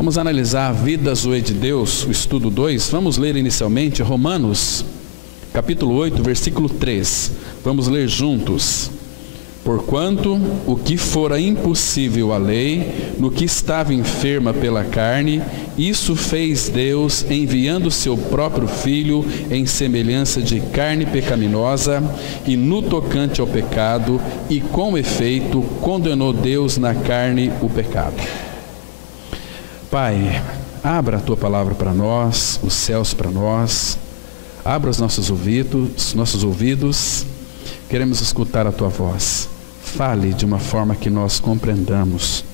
Vamos analisar a vida Zoe de Deus, o estudo 2. Vamos ler inicialmente Romanos, capítulo 8, versículo 3. Vamos ler juntos. Porquanto o que fora impossível à lei, no que estava enferma pela carne, isso fez Deus, enviando seu próprio Filho em semelhança de carne pecaminosa, e no tocante ao pecado, e com efeito condenou Deus na carne o pecado. Pai, abra a Tua palavra para nós, os céus para nós, abra os nossos ouvidos, queremos escutar a Tua voz. Fale de uma forma que nós compreendamos.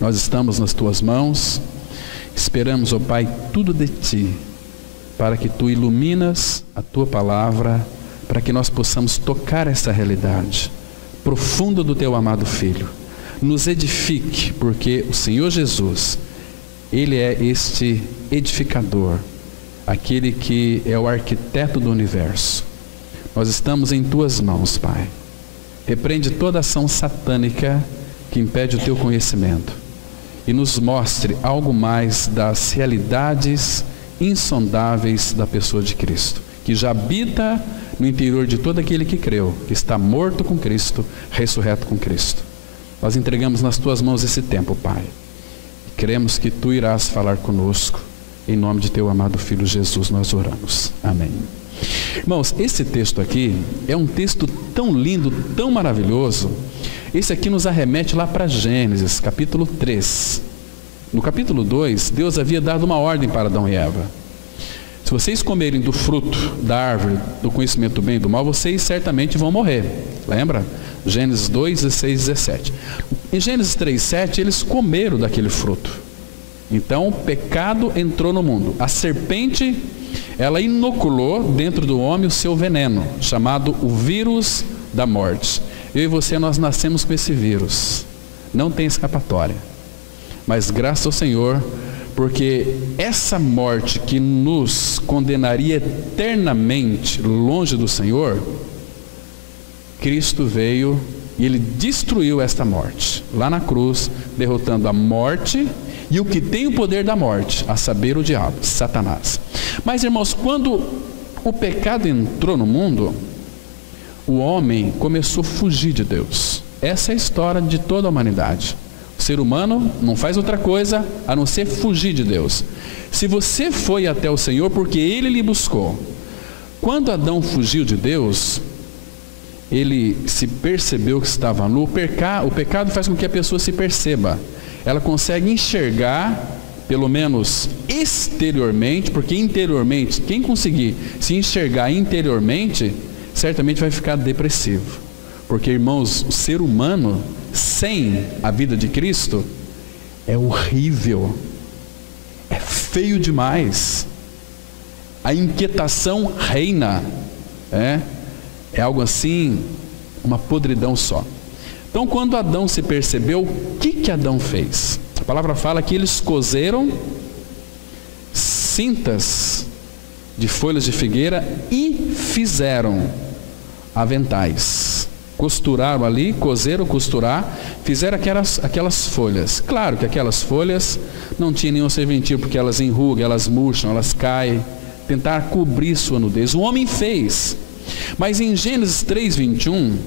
Nós estamos nas Tuas mãos, esperamos, ó Pai, tudo de Ti, para que Tu iluminas a Tua palavra, para que nós possamos tocar essa realidade profunda do Teu amado Filho. Nos edifique, porque o Senhor Jesus, Ele é este edificador, aquele que é o arquiteto do universo. Nós estamos em Tuas mãos, Pai. Repreende toda ação satânica que impede o Teu conhecimento e nos mostre algo mais das realidades insondáveis da pessoa de Cristo, que já habita no interior de todo aquele que creu, que está morto com Cristo, ressurreto com Cristo. Nós entregamos nas Tuas mãos esse tempo, Pai. Cremos que Tu irás falar conosco. Em nome de Teu amado Filho Jesus nós oramos. Amém. Irmãos, esse texto aqui é um texto tão lindo, tão maravilhoso. Esse aqui nos arremete lá para Gênesis, capítulo 3. No capítulo 2, Deus havia dado uma ordem para Adão e Eva. Se vocês comerem do fruto da árvore do conhecimento do bem e do mal, vocês certamente vão morrer. Lembra? Gênesis 2, 16 e 17. Em Gênesis 3, 7, eles comeram daquele fruto. Então o pecado entrou no mundo. A serpente, ela inoculou dentro do homem o seu veneno, chamado o vírus da morte. Eu e você, nós nascemos com esse vírus. Não tem escapatória. Mas graças ao Senhor, porque essa morte que nos condenaria eternamente longe do Senhor, Cristo veio e Ele destruiu esta morte, lá na cruz, derrotando a morte e o que tem o poder da morte, a saber, o diabo, Satanás. Mas, irmãos, quando o pecado entrou no mundo, o homem começou a fugir de Deus. Essa é a história de toda a humanidade. O ser humano não faz outra coisa a não ser fugir de Deus. Se você foi até o Senhor, porque Ele lhe buscou. Quando Adão fugiu de Deus, ele se percebeu que estava nu. O pecado faz com que a pessoa se perceba. Ela consegue enxergar, pelo menos exteriormente, porque interiormente, quem conseguir se enxergar interiormente, certamente vai ficar depressivo. Porque, irmãos, o ser humano sem a vida de Cristo é horrível, é feio demais. A inquietação reina, é algo assim, uma podridão só. Então, quando Adão se percebeu, o que Adão fez? A palavra fala que eles coseram cintas de folhas de figueira e fizeram aventais. Costuraram ali, coseram, fizeram aquelas folhas. Claro que aquelas folhas não tinham nenhum serventil, porque elas enrugam, elas murcham, elas caem. Tentar cobrir sua nudez. O homem fez. Mas em Gênesis 3, 21,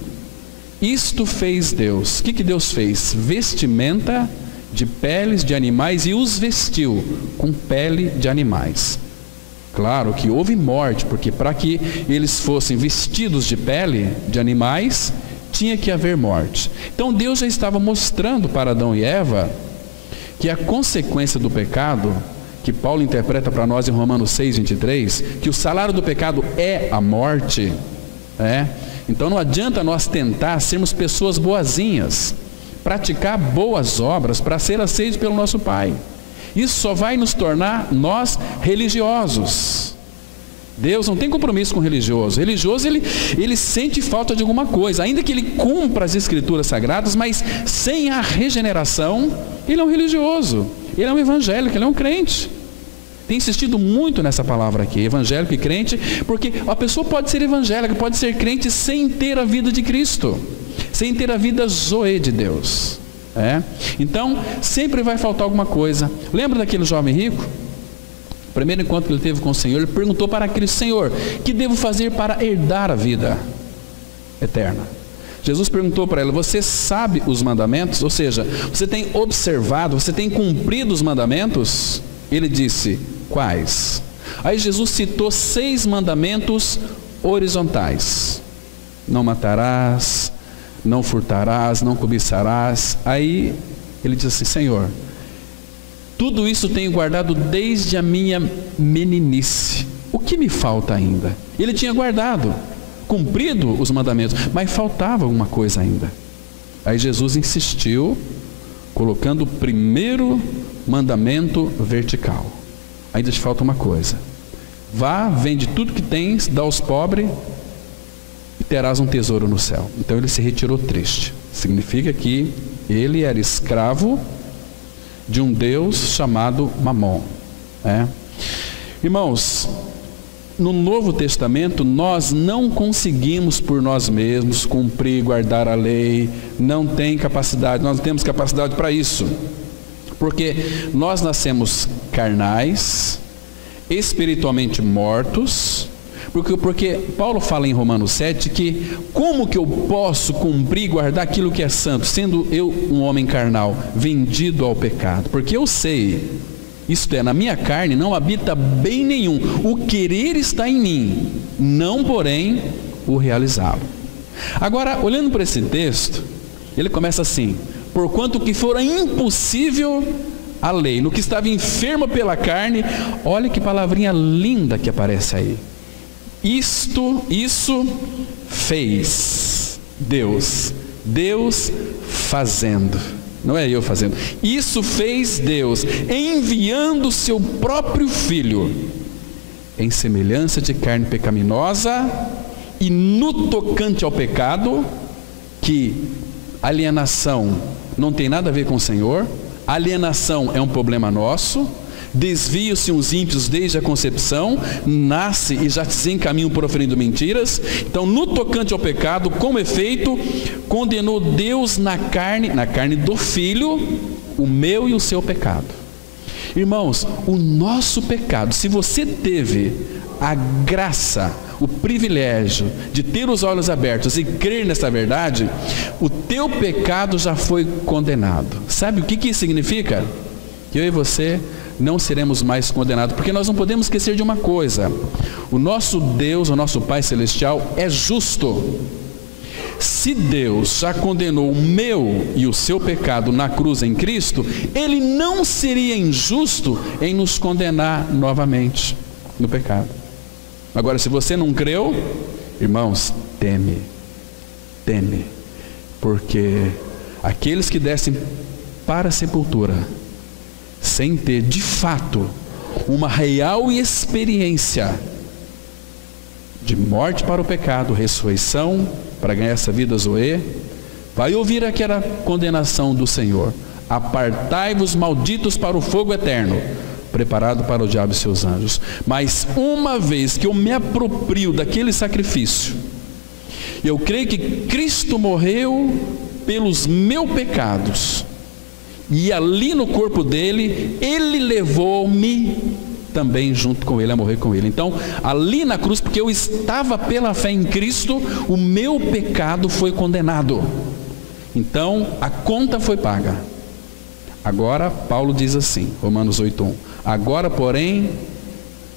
isto fez Deus. O que Deus fez? Vestimenta de peles de animais e os vestiu com pele de animais. Claro que houve morte, porque para que eles fossem vestidos de pele de animais, tinha que haver morte. Então Deus já estava mostrando para Adão e Eva que a consequência do pecado, que Paulo interpreta para nós em Romanos 6, 23, que o salário do pecado é a morte, então não adianta nós tentar sermos pessoas boazinhas, praticar boas obras para ser aceitos pelo nosso Pai. Isso só vai nos tornar nós religiosos. Deus não tem compromisso com o religioso. O religioso, ele sente falta de alguma coisa, ainda que ele cumpra as escrituras sagradas, mas sem a regeneração, ele é um religioso, ele é um evangélico, ele é um crente. Tem insistido muito nessa palavra aqui, evangélico e crente, porque a pessoa pode ser evangélica, pode ser crente sem ter a vida de Cristo, sem ter a vida Zoe de Deus. Então, sempre vai faltar alguma coisa. Lembra daquele jovem rico? O primeiro encontro que ele teve com o Senhor, ele perguntou para aquele: Senhor, que devo fazer para herdar a vida eterna? Jesus perguntou para ele: você sabe os mandamentos? Ou seja, você tem observado, você tem cumprido os mandamentos? Ele disse: quais? Aí Jesus citou 6 mandamentos horizontais: não matarás, não furtarás, não cobiçarás. Aí ele diz assim: Senhor, tudo isso tenho guardado desde a minha meninice, o que me falta ainda? Ele tinha guardado, cumprido os mandamentos, mas faltava alguma coisa ainda. Aí Jesus insistiu, colocando o primeiro mandamento vertical: ainda te falta uma coisa, vá, vende tudo que tens, dá aos pobres e terás um tesouro no céu. Então ele se retirou triste. Significa que ele era escravo de um Deus chamado Mamon. Irmãos, no Novo Testamento nós não conseguimos por nós mesmos cumprir, guardar a lei. Não tem capacidade, nós não temos capacidade para isso, porque nós nascemos carnais, espiritualmente mortos. Porque Paulo fala em Romanos 7 que como que eu posso cumprir e guardar aquilo que é santo, sendo eu um homem carnal, vendido ao pecado? Porque eu sei, isto é, na minha carne não habita bem nenhum, o querer está em mim, não porém o realizá-lo. Agora, olhando para esse texto, ele começa assim: porquanto que fora impossível a lei, no que estava enfermo pela carne. Olha que palavrinha linda que aparece aí: isso fez Deus, Deus fazendo, não é eu fazendo. Isso fez Deus, enviando o seu próprio Filho, em semelhança de carne pecaminosa, e no tocante ao pecado, que alienação não tem nada a ver com o Senhor, alienação é um problema nosso. Desviam-se os ímpios desde a concepção, nasce e já se encaminham proferindo mentiras. Então, no tocante ao pecado, como efeito, condenou Deus na carne do Filho, o meu e o seu pecado. Irmãos, o nosso pecado, se você teve a graça, o privilégio de ter os olhos abertos e crer nessa verdade, o teu pecado já foi condenado. Sabe o que isso significa? Que eu e você não seremos mais condenados, porque nós não podemos esquecer de uma coisa: o nosso Deus, o nosso Pai Celestial é justo. Se Deus já condenou o meu e o seu pecado na cruz em Cristo, Ele não seria injusto em nos condenar novamente no pecado. Agora, se você não creu, irmãos, teme, porque aqueles que descem para a sepultura sem ter de fato uma real experiência de morte para o pecado, ressurreição para ganhar essa vida zoe, vai ouvir aquela condenação do Senhor: apartai-vos, malditos, para o fogo eterno, preparado para o diabo e seus anjos. Mas uma vez que eu me aproprio daquele sacrifício, eu creio que Cristo morreu pelos meus pecados, e ali no corpo dele, Ele levou-me também junto com Ele a morrer com Ele. Então, ali na cruz, porque eu estava pela fé em Cristo, o meu pecado foi condenado. Então, a conta foi paga. Agora, Paulo diz assim, Romanos 8:1: agora, porém,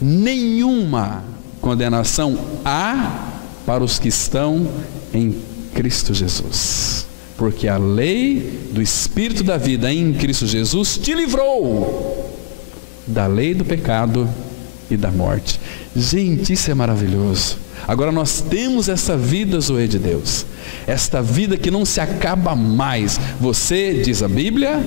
nenhuma condenação há para os que estão em Cristo Jesus. Porque a lei do Espírito da vida em Cristo Jesus te livrou da lei do pecado e da morte. Gente, isso é maravilhoso. Agora nós temos essa vida zoe de Deus, esta vida que não se acaba mais. Você, diz a Bíblia,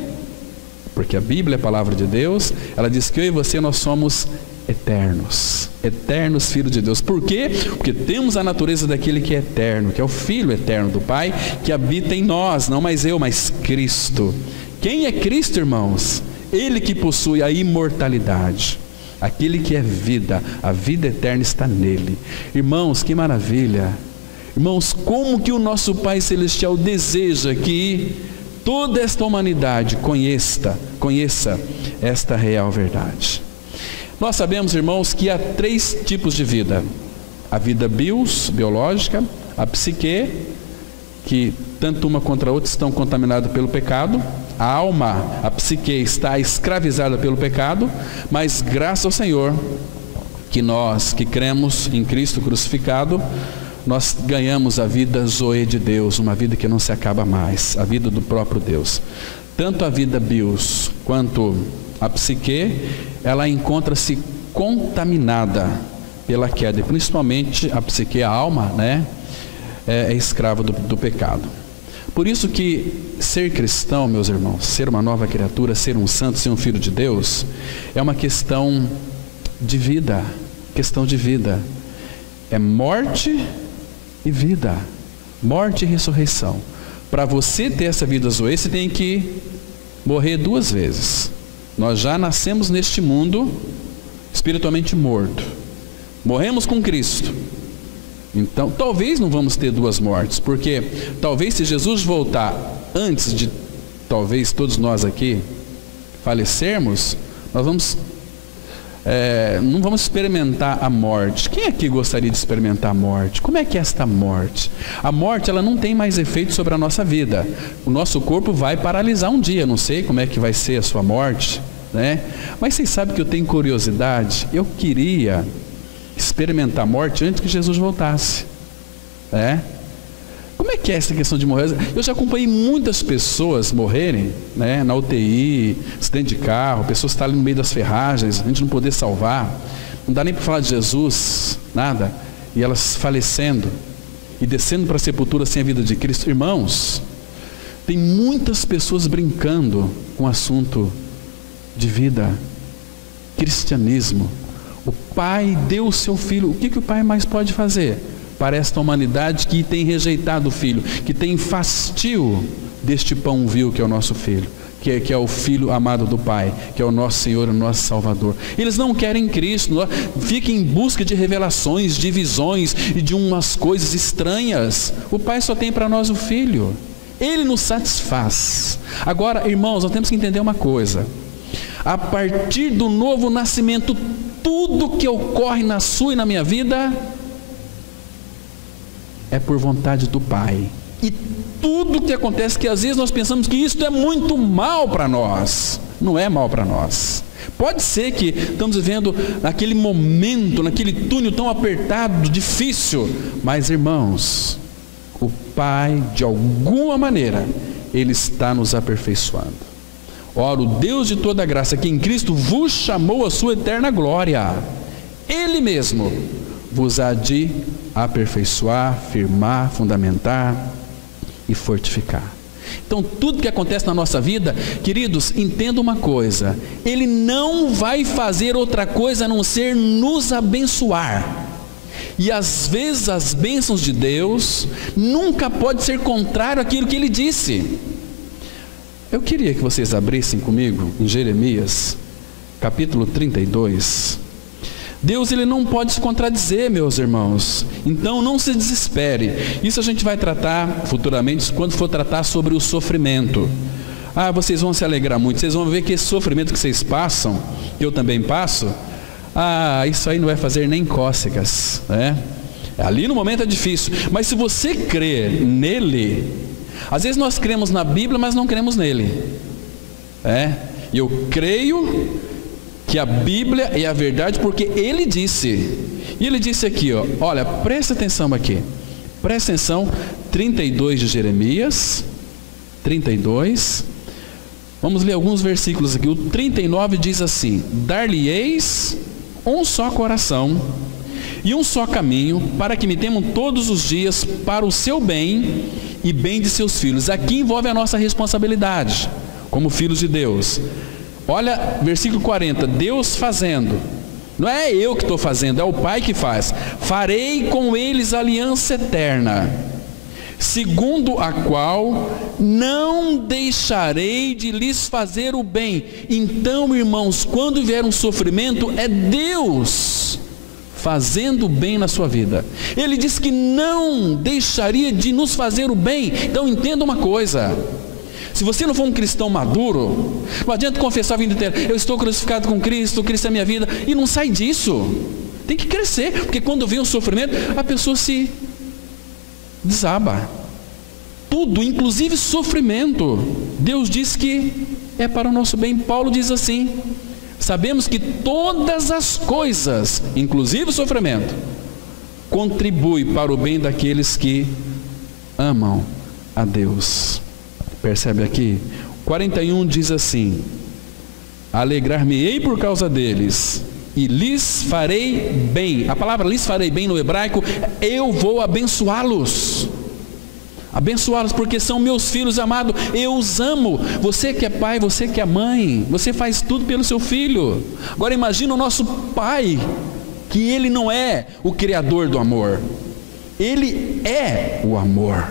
porque a Bíblia é a palavra de Deus, ela diz que eu e você, nós somos eternos, eternos filhos de Deus. Por quê? Porque temos a natureza daquele que é eterno, que é o Filho eterno do Pai, que habita em nós, não mais eu, mas Cristo. Quem é Cristo, irmãos? Ele que possui a imortalidade, aquele que é vida, a vida eterna está nele. Irmãos, que maravilha! Irmãos, como que o nosso Pai Celestial deseja que toda esta humanidade conheça esta real verdade. Nós sabemos, irmãos, que há 3 tipos de vida: a vida biológica, a psique, que tanto uma contra a outra estão contaminadas pelo pecado. A alma, a psique, está escravizada pelo pecado, mas graças ao Senhor, que nós que cremos em Cristo crucificado, nós ganhamos a vida zoe de Deus, uma vida que não se acaba mais, a vida do próprio Deus. Tanto a vida bios quanto a psique, ela encontra-se contaminada pela queda, e principalmente a psique, a alma, né, é escrava do pecado. Por isso que ser cristão, meus irmãos, ser uma nova criatura, ser um santo, ser um filho de Deus, é uma questão de vida, é morte e vida, morte e ressurreição. Para você ter essa vida zoe, você tem que morrer 2 vezes. Nós já nascemos neste mundo espiritualmente morto, morremos com Cristo. Então, talvez não vamos ter 2 mortes, porque talvez se Jesus voltar antes de, talvez todos nós aqui falecermos, nós não vamos experimentar a morte. Quem aqui gostaria de experimentar a morte? Como é que é esta morte? A morte, ela não tem mais efeito sobre a nossa vida. O nosso corpo vai paralisar um dia, não sei como é que vai ser a sua morte, né? Mas vocês sabem que eu tenho curiosidade, eu queria experimentar a morte antes que Jesus voltasse, né? Como é que é essa questão de morrer? Eu já acompanhei muitas pessoas morrerem, né, na UTI, acidente de carro, pessoas que estão ali no meio das ferragens, a gente não poder salvar, não dá nem para falar de Jesus, nada, e elas falecendo e descendo para a sepultura sem a vida de Cristo. Irmãos, tem muitas pessoas brincando com o assunto de vida, cristianismo. O Pai deu o seu Filho. O que o Pai mais pode fazer para esta humanidade que tem rejeitado o Filho, que tem fastio deste pão vil que é o nosso Filho, que é o Filho amado do Pai, que é o nosso Senhor e o nosso Salvador? Eles não querem Cristo, ficam em busca de revelações, de visões e de umas coisas estranhas. O Pai só tem para nós o Filho, Ele nos satisfaz. Agora, irmãos, nós temos que entender uma coisa: a partir do novo nascimento, tudo que ocorre na sua e na minha vida é por vontade do Pai. E tudo que acontece, que às vezes nós pensamos que isso é muito mal para nós, não é mal para nós. Pode ser que estamos vivendo naquele momento, naquele túnel tão apertado, difícil, mas irmãos, o Pai, de alguma maneira, Ele está nos aperfeiçoando. Ora, o Deus de toda graça, que em Cristo vos chamou a sua eterna glória, Ele mesmo vos há de aperfeiçoar, firmar, fundamentar e fortificar. Então, tudo que acontece na nossa vida, queridos, entenda uma coisa: Ele não vai fazer outra coisa a não ser nos abençoar. E às vezes as bênçãos de Deus nunca pode ser contrário àquilo que Ele disse. Eu queria que vocês abrissem comigo em Jeremias, capítulo 32. Deus, Ele não pode se contradizer, meus irmãos. Então não se desespere. Isso a gente vai tratar futuramente, quando for tratar sobre o sofrimento. Vocês vão se alegrar muito. Vocês vão ver que esse sofrimento que vocês passam, que eu também passo, isso aí não vai fazer nem cócegas, né? Ali no momento é difícil, mas se você crer nele, às vezes nós cremos na Bíblia, mas não cremos nele. E eu creio que a Bíblia é a verdade, porque Ele disse. E Ele disse aqui, olha, presta atenção aqui. Presta atenção, 32 de Jeremias, 32. Vamos ler alguns versículos aqui. O 39 diz assim: dar-lhe-eis um só coração e um só caminho, para que me temam todos os dias para o seu bem e bem de seus filhos. Aqui envolve a nossa responsabilidade como filhos de Deus. Olha, versículo 40, Deus fazendo. Não é eu que estou fazendo, é o Pai que faz. Farei com eles aliança eterna, segundo a qual não deixarei de lhes fazer o bem. Então, irmãos, quando vier um sofrimento, é Deus fazendo o bem na sua vida. Ele disse que não deixaria de nos fazer o bem. Então entenda uma coisa: Se você não for um cristão maduro, não adianta confessar a vida inteira, eu estou crucificado com Cristo, Cristo é a minha vida, e não sai disso. Tem que crescer, porque quando vem o sofrimento, a pessoa se desaba. Tudo, inclusive sofrimento, Deus diz que é para o nosso bem. Paulo diz assim: sabemos que todas as coisas, inclusive o sofrimento, contribui para o bem daqueles que amam a Deus. Percebe aqui? 41 diz assim: alegrar-me-ei por causa deles e lhes farei bem. A palavra lhes farei bem no hebraico, eu vou abençoá-los. Abençoá-los porque são meus filhos amados, eu os amo. Você que é pai, você que é mãe, você faz tudo pelo seu filho. Agora imagina o nosso pai, que ele não é o criador do amor, ele é o amor.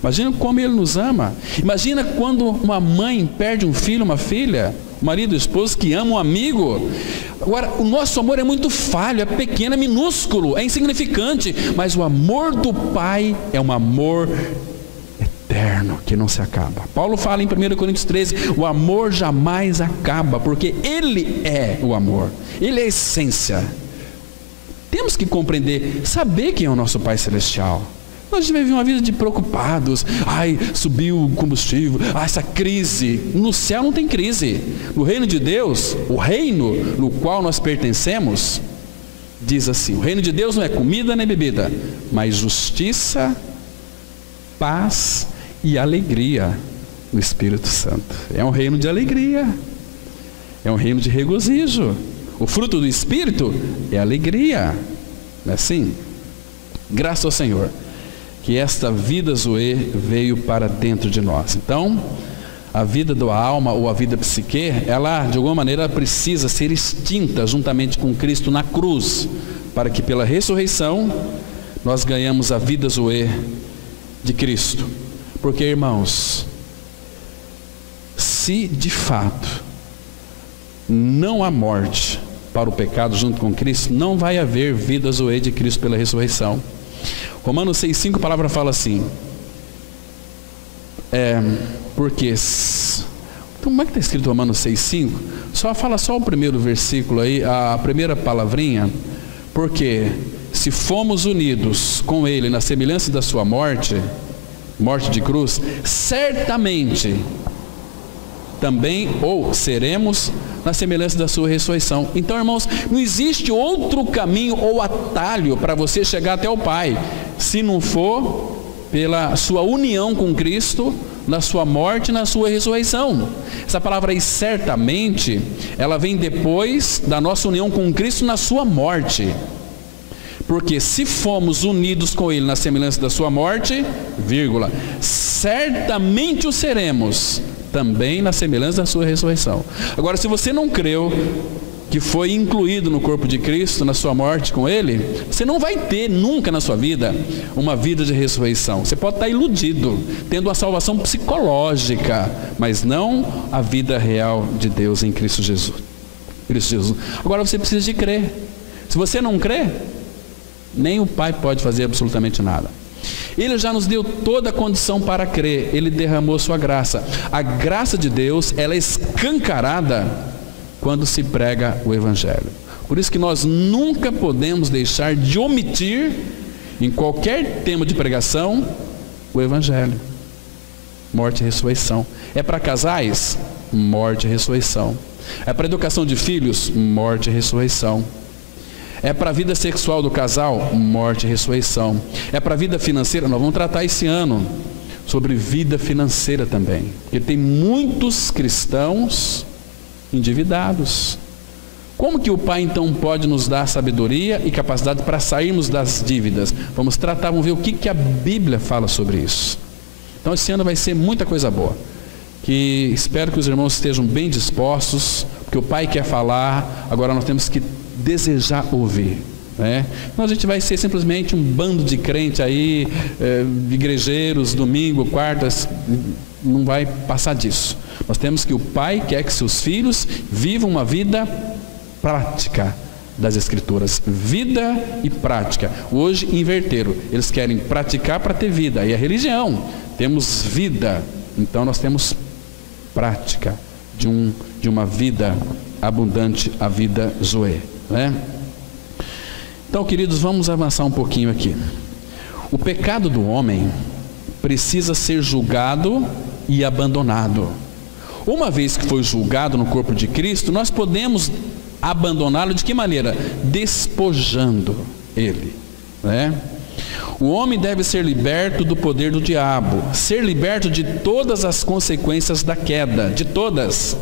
Imagina como ele nos ama. Imagina quando uma mãe perde um filho, uma filha, o marido, o esposo que ama um amigo. Agora, o nosso amor é muito falho, é pequeno, é minúsculo, é insignificante, mas o amor do Pai é um amor eterno, que não se acaba. Paulo fala em 1 Coríntios 13, o amor jamais acaba, porque Ele é o amor, Ele é a essência. Temos que compreender, saber quem é o nosso Pai Celestial. Nós a gente vai viver uma vida de preocupados. Ai, subiu o combustível, essa crise. No céu não tem crise. No reino de Deus, o reino no qual nós pertencemos, diz assim: o reino de Deus não é comida nem bebida, mas justiça, paz e alegria no Espírito Santo. É um reino de alegria, é um reino de regozijo. O fruto do Espírito é alegria, não é assim? Graças ao Senhor que esta vida Zoe veio para dentro de nós. Então, a vida da alma ou a vida psique, ela de alguma maneira precisa ser extinta juntamente com Cristo na cruz, para que pela ressurreição nós ganhamos a vida Zoe de Cristo. Porque, irmãos, se de fato não há morte para o pecado junto com Cristo, não vai haver vida Zoe de Cristo pela ressurreição. Romanos 6,5, a palavra fala assim, porque, como é que está escrito Romanos 6,5? Fala só o primeiro versículo aí, a primeira palavrinha, porque se fomos unidos com Ele na semelhança da sua morte, morte de cruz, certamente também ou seremos na semelhança da sua ressurreição. Então, irmãos, não existe outro caminho ou atalho para você chegar até o Pai, se não for pela sua união com Cristo, na sua morte e na sua ressurreição. Essa palavra aí, certamente, ela vem depois da nossa união com Cristo na sua morte. Porque se fomos unidos com Ele na semelhança da sua morte, vírgula, certamente o seremos também na semelhança da sua ressurreição. Agora, se você não creu que foi incluído no corpo de Cristo, na sua morte com Ele, você não vai ter nunca na sua vida uma vida de ressurreição. Você pode estar iludido, tendo uma salvação psicológica, mas não a vida real de Deus em Cristo Jesus. Agora você precisa de crer. Se você não crê, nem o Pai pode fazer absolutamente nada. Ele já nos deu toda a condição para crer. Ele derramou sua graça. A graça de Deus, ela é escancarada quando se prega o Evangelho. Por isso que nós nunca podemos deixar de omitir, em qualquer tema de pregação, o Evangelho. Morte e ressurreição. É para casais? Morte e ressurreição. É para educação de filhos? Morte e ressurreição. É para a vida sexual do casal? Morte e ressurreição. É para a vida financeira? Nós vamos tratar esse ano sobre vida financeira também. Porque tem muitos cristãos endividados. Como que o Pai então pode nos dar sabedoria e capacidade para sairmos das dívidas? Vamos tratar, vamos ver o que a Bíblia fala sobre isso. Então esse ano vai ser muita coisa boa. Que espero que os irmãos estejam bem dispostos, porque o Pai quer falar, agora nós temos que desejar ouvir, né? Não, a gente vai ser simplesmente um bando de crente aí, igrejeiros, domingo, quartas, não vai passar disso. Nós temos que o Pai quer que seus filhos vivam uma vida prática das Escrituras, vida e prática. Hoje inverteram, eles querem praticar para ter vida, e a religião, temos vida, então nós temos prática de uma vida abundante, a vida Zoe, né? Então, queridos, vamos avançar um pouquinho aqui. O pecado do homem precisa ser julgado e abandonado. Uma vez que foi julgado no corpo de Cristo, nós podemos abandoná-lo de que maneira? Despojando ele, né? O homem deve ser liberto do poder do diabo, ser liberto de todas as consequências da queda, de todas.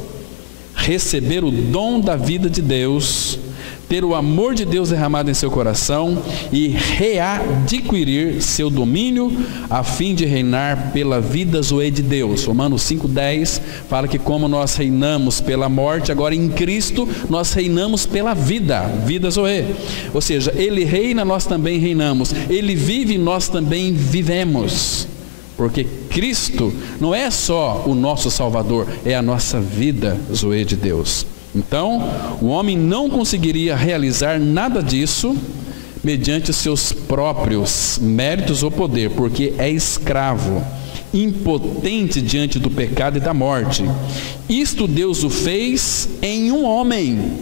Receber o dom da vida de Deus, ter o amor de Deus derramado em seu coração e readquirir seu domínio a fim de reinar pela vida Zoe de Deus. Romanos 5,10 fala que como nós reinamos pela morte, agora em Cristo nós reinamos pela vida Zoe. Ou seja, Ele reina, nós também reinamos. Ele vive, nós também vivemos. Porque Cristo não é só o nosso Salvador, é a nossa vida Zoe de Deus. Então, o homem não conseguiria realizar nada disso mediante seus próprios méritos ou poder, porque é escravo, impotente diante do pecado e da morte. Isto Deus o fez em um homem,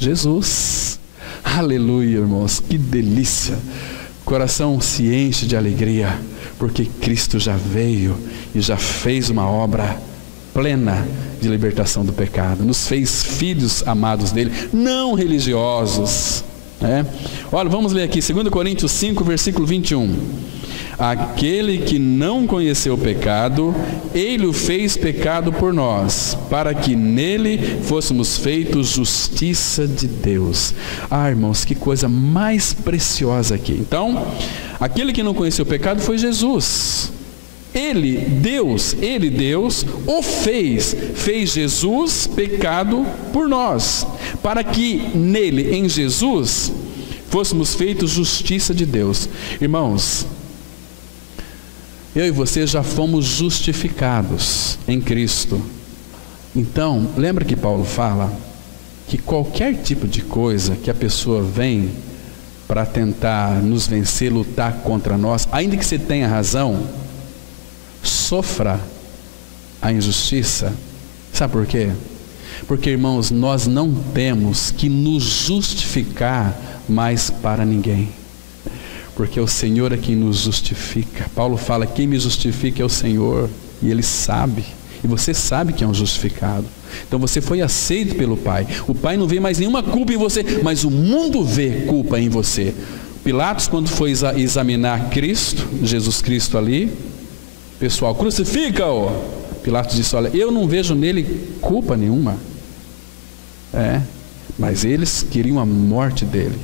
Jesus. Aleluia, irmãos, que delícia! O coração se enche de alegria, porque Cristo já veio e já fez uma obra plena de libertação do pecado, nos fez filhos amados dele, não religiosos, né? Olha, vamos ler aqui 2 Coríntios 5, versículo 21. Aquele que não conheceu o pecado, ele o fez pecado por nós, para que nele fôssemos feitos justiça de Deus. Ah, irmãos, que coisa mais preciosa aqui. Então, aquele que não conheceu o pecado foi Jesus. Ele, Deus, o fez Jesus pecado por nós, para que nele, em Jesus, fôssemos feitos justiça de Deus. Irmãos, eu e você já fomos justificados em Cristo. Então, lembra que Paulo fala que qualquer tipo de coisa que a pessoa vem para tentar nos vencer, lutar contra nós, ainda que você tenha razão, sofra a injustiça. Sabe por quê? Porque, irmãos, nós não temos que nos justificar mais para ninguém, porque o Senhor é quem nos justifica. Paulo fala: quem me justifica é o Senhor, e Ele sabe, e você sabe que é um justificado. Então você foi aceito pelo Pai. O Pai não vê mais nenhuma culpa em você, mas o mundo vê culpa em você. Pilatos, quando foi examinar Cristo, Jesus Cristo ali, pessoal, crucifica-o. Pilatos disse: olha, eu não vejo nele culpa nenhuma. Mas eles queriam a morte dele.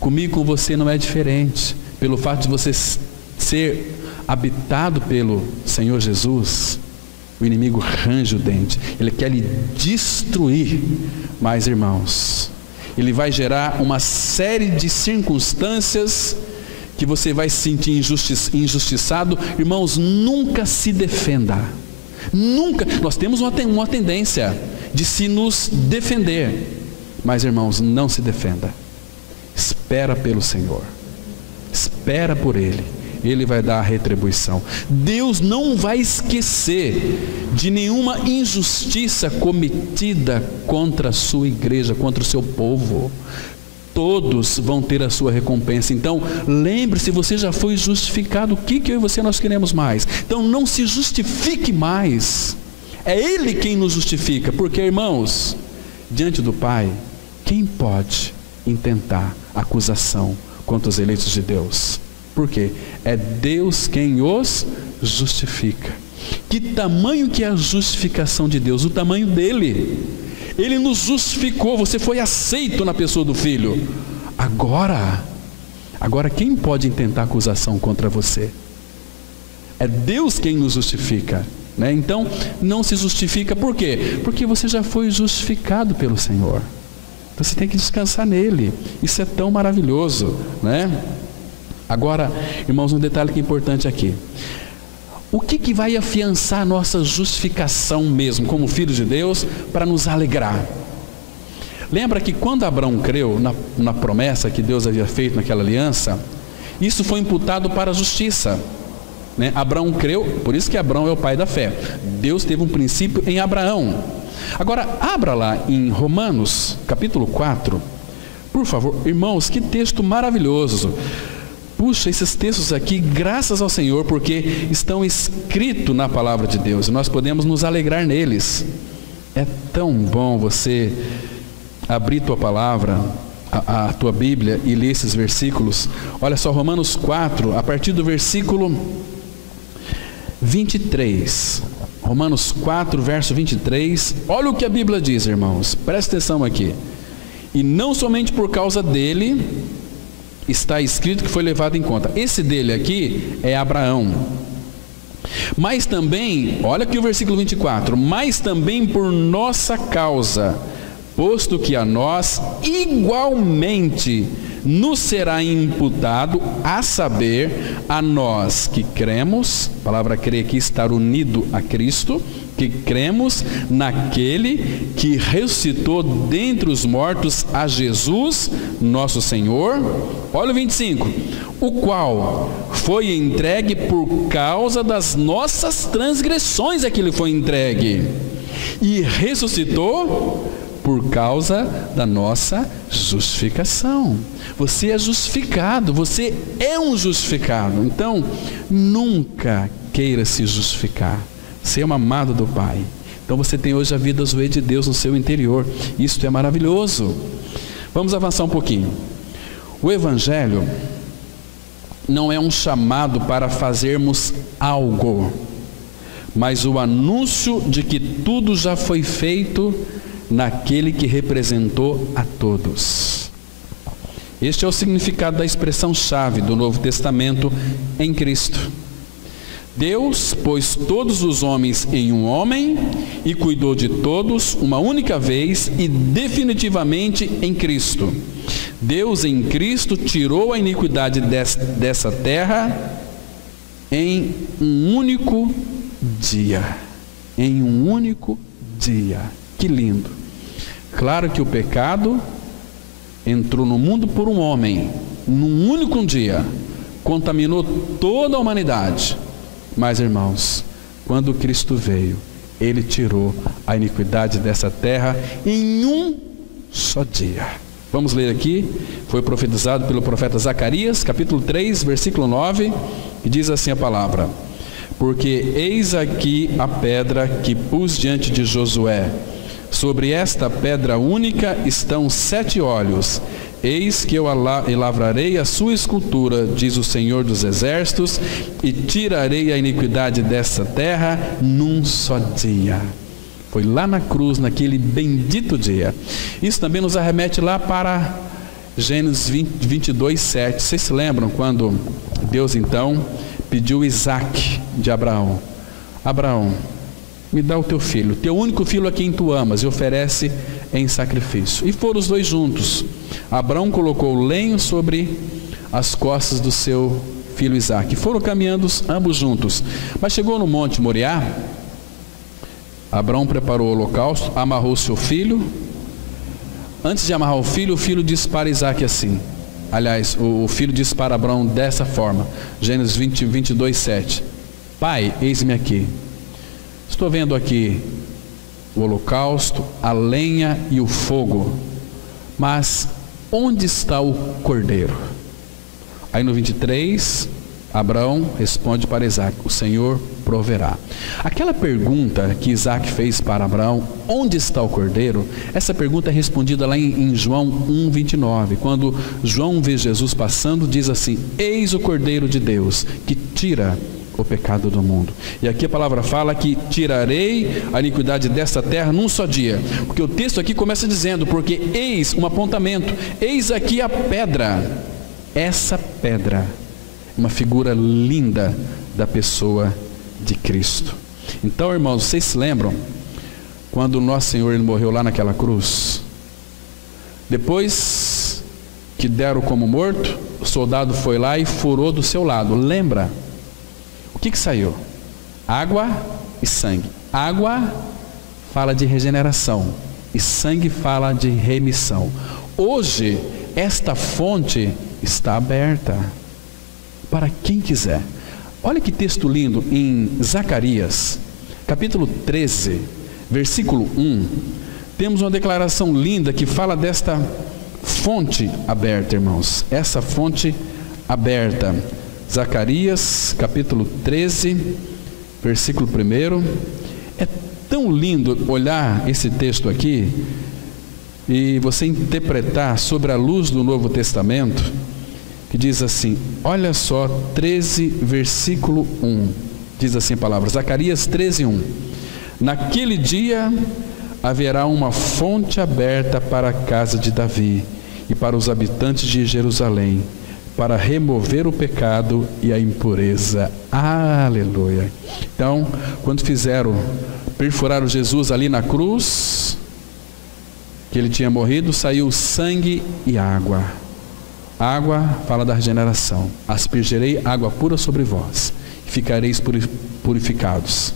Comigo, com você não é diferente. Pelo fato de você ser habitado pelo Senhor Jesus, o inimigo range o dente, ele quer lhe destruir. Mas, irmãos, ele vai gerar uma série de circunstâncias que você vai se sentir injustiçado. Irmãos, nunca se defenda. Nunca. Nós temos uma tendência de se nos defender. Mas, irmãos, não se defenda. Espera pelo Senhor. Espera por Ele. Ele vai dar a retribuição. Deus não vai esquecer de nenhuma injustiça cometida contra a sua igreja, contra o seu povo. Todos vão ter a sua recompensa. Então, lembre-se, você já foi justificado. O que eu e você nós queremos mais? Então, não se justifique mais. É Ele quem nos justifica. Porque, irmãos, diante do Pai, quem pode intentar acusação contra os eleitos de Deus? Por quê? É Deus quem os justifica. Que tamanho que é a justificação de Deus? O tamanho dele. Ele nos justificou, você foi aceito na pessoa do Filho. Agora quem pode intentar acusação contra você? É Deus quem nos justifica, né? Então, não se justifica, por quê? Porque você já foi justificado pelo Senhor. Então, você tem que descansar nele. Isso é tão maravilhoso, né? Agora, irmãos, um detalhe que é importante aqui. O que vai afiançar a nossa justificação mesmo, como filhos de Deus, para nos alegrar? Lembra que quando Abraão creu na promessa que Deus havia feito naquela aliança, isso foi imputado para a justiça. né? Abraão creu, por isso que Abraão é o pai da fé. Deus teve um princípio em Abraão. Agora, abra lá em Romanos, capítulo 4, por favor. Irmãos, que texto maravilhoso. Puxa, esses textos aqui, graças ao Senhor, porque estão escritos na palavra de Deus, e nós podemos nos alegrar neles. É tão bom você abrir tua palavra, a tua Bíblia, e ler esses versículos. Olha só, Romanos 4, a partir do versículo 23. Romanos 4, verso 23. Olha o que a Bíblia diz, irmãos. Presta atenção aqui. E não somente por causa dele está escrito que foi levado em conta. Esse dele aqui é Abraão. Mas também, olha aqui o versículo 24. Mas também por nossa causa, posto que a nós igualmente nos será imputado, a saber, a nós que cremos, a palavra crer aqui, estar unido a Cristo, que cremos naquele que ressuscitou dentre os mortos a Jesus, nosso Senhor. Olha o 25. O qual foi entregue por causa das nossas transgressões, é que ele foi entregue, e ressuscitou por causa da nossa justificação. Você é justificado, você é um justificado. Então, nunca queira se justificar. Você é um amado do Pai. Então você tem hoje a vida zoe de Deus no seu interior. Isso é maravilhoso. Vamos avançar um pouquinho. O Evangelho não é um chamado para fazermos algo, mas o anúncio de que tudo já foi feito naquele que representou a todos. Este é o significado da expressão-chave do Novo Testamento em Cristo. Deus pôs todos os homens em um homem e cuidou de todos uma única vez e definitivamente em Cristo. Deus em Cristo tirou a iniquidade dessa terra em um único dia. Em um único dia. Que lindo. Claro que o pecado entrou no mundo por um homem, num único dia, contaminou toda a humanidade. Mas, irmãos, quando Cristo veio, Ele tirou a iniquidade dessa terra em um só dia. Vamos ler aqui, foi profetizado pelo profeta Zacarias, capítulo 3, versículo 9, que diz assim a palavra: porque eis aqui a pedra que pus diante de Josué, sobre esta pedra única estão 7 olhos. Eis que eu lavrarei a sua escultura, diz o Senhor dos Exércitos, e tirarei a iniquidade dessa terra num só dia. Foi lá na cruz, naquele bendito dia. Isso também nos arremete lá para Gênesis 22, 7. Vocês se lembram quando Deus então pediu Isaac de Abraão? Abraão, me dá o teu filho, teu único filho a quem tu amas, e oferece em sacrifício. E foram os dois juntos. Abraão colocou lenho sobre as costas do seu filho Isaac. Foram caminhando ambos juntos. Mas chegou no monte Moriá. Abraão preparou o holocausto, amarrou seu filho. Antes de amarrar o filho disse para Isaac assim. Aliás, o filho disse para Abraão dessa forma. Gênesis 22, 7. Pai, eis-me aqui. Estou vendo aqui o holocausto, a lenha e o fogo, mas onde está o cordeiro? Aí no 23, Abraão responde para Isaac: o Senhor proverá. Aquela pergunta que Isaac fez para Abraão, onde está o cordeiro? Essa pergunta é respondida lá em João 1:29, quando João vê Jesus passando, diz assim: eis o cordeiro de Deus, que tira o pecado do mundo. E aqui a palavra fala que tirarei a iniquidade desta terra num só dia, porque o texto aqui começa dizendo, porque eis, um apontamento, eis aqui a pedra. Essa pedra, uma figura linda da pessoa de Cristo. Então, irmãos, vocês se lembram quando o nosso Senhor ele morreu lá naquela cruz? Depois que deram como morto, o soldado foi lá e furou do seu lado. Lembra? O que saiu? Água e sangue. Água fala de regeneração e sangue fala de remissão. Hoje, esta fonte está aberta para quem quiser. Olha que texto lindo em Zacarias, capítulo 13, versículo 1. Temos uma declaração linda que fala desta fonte aberta, irmãos. Essa fonte aberta. Zacarias, capítulo 13, versículo 1. É tão lindo olhar esse texto aqui e você interpretar sobre a luz do Novo Testamento, que diz assim, olha só, 13, versículo 1. Diz assim a palavra, Zacarias 13, 1. Naquele dia haverá uma fonte aberta para a casa de Davi e para os habitantes de Jerusalém, para remover o pecado e a impureza. Aleluia. Então, quando perfuraram Jesus ali na cruz, que ele tinha morrido, saiu sangue e água. Água fala da regeneração. Aspergerei água pura sobre vós, e ficareis purificados.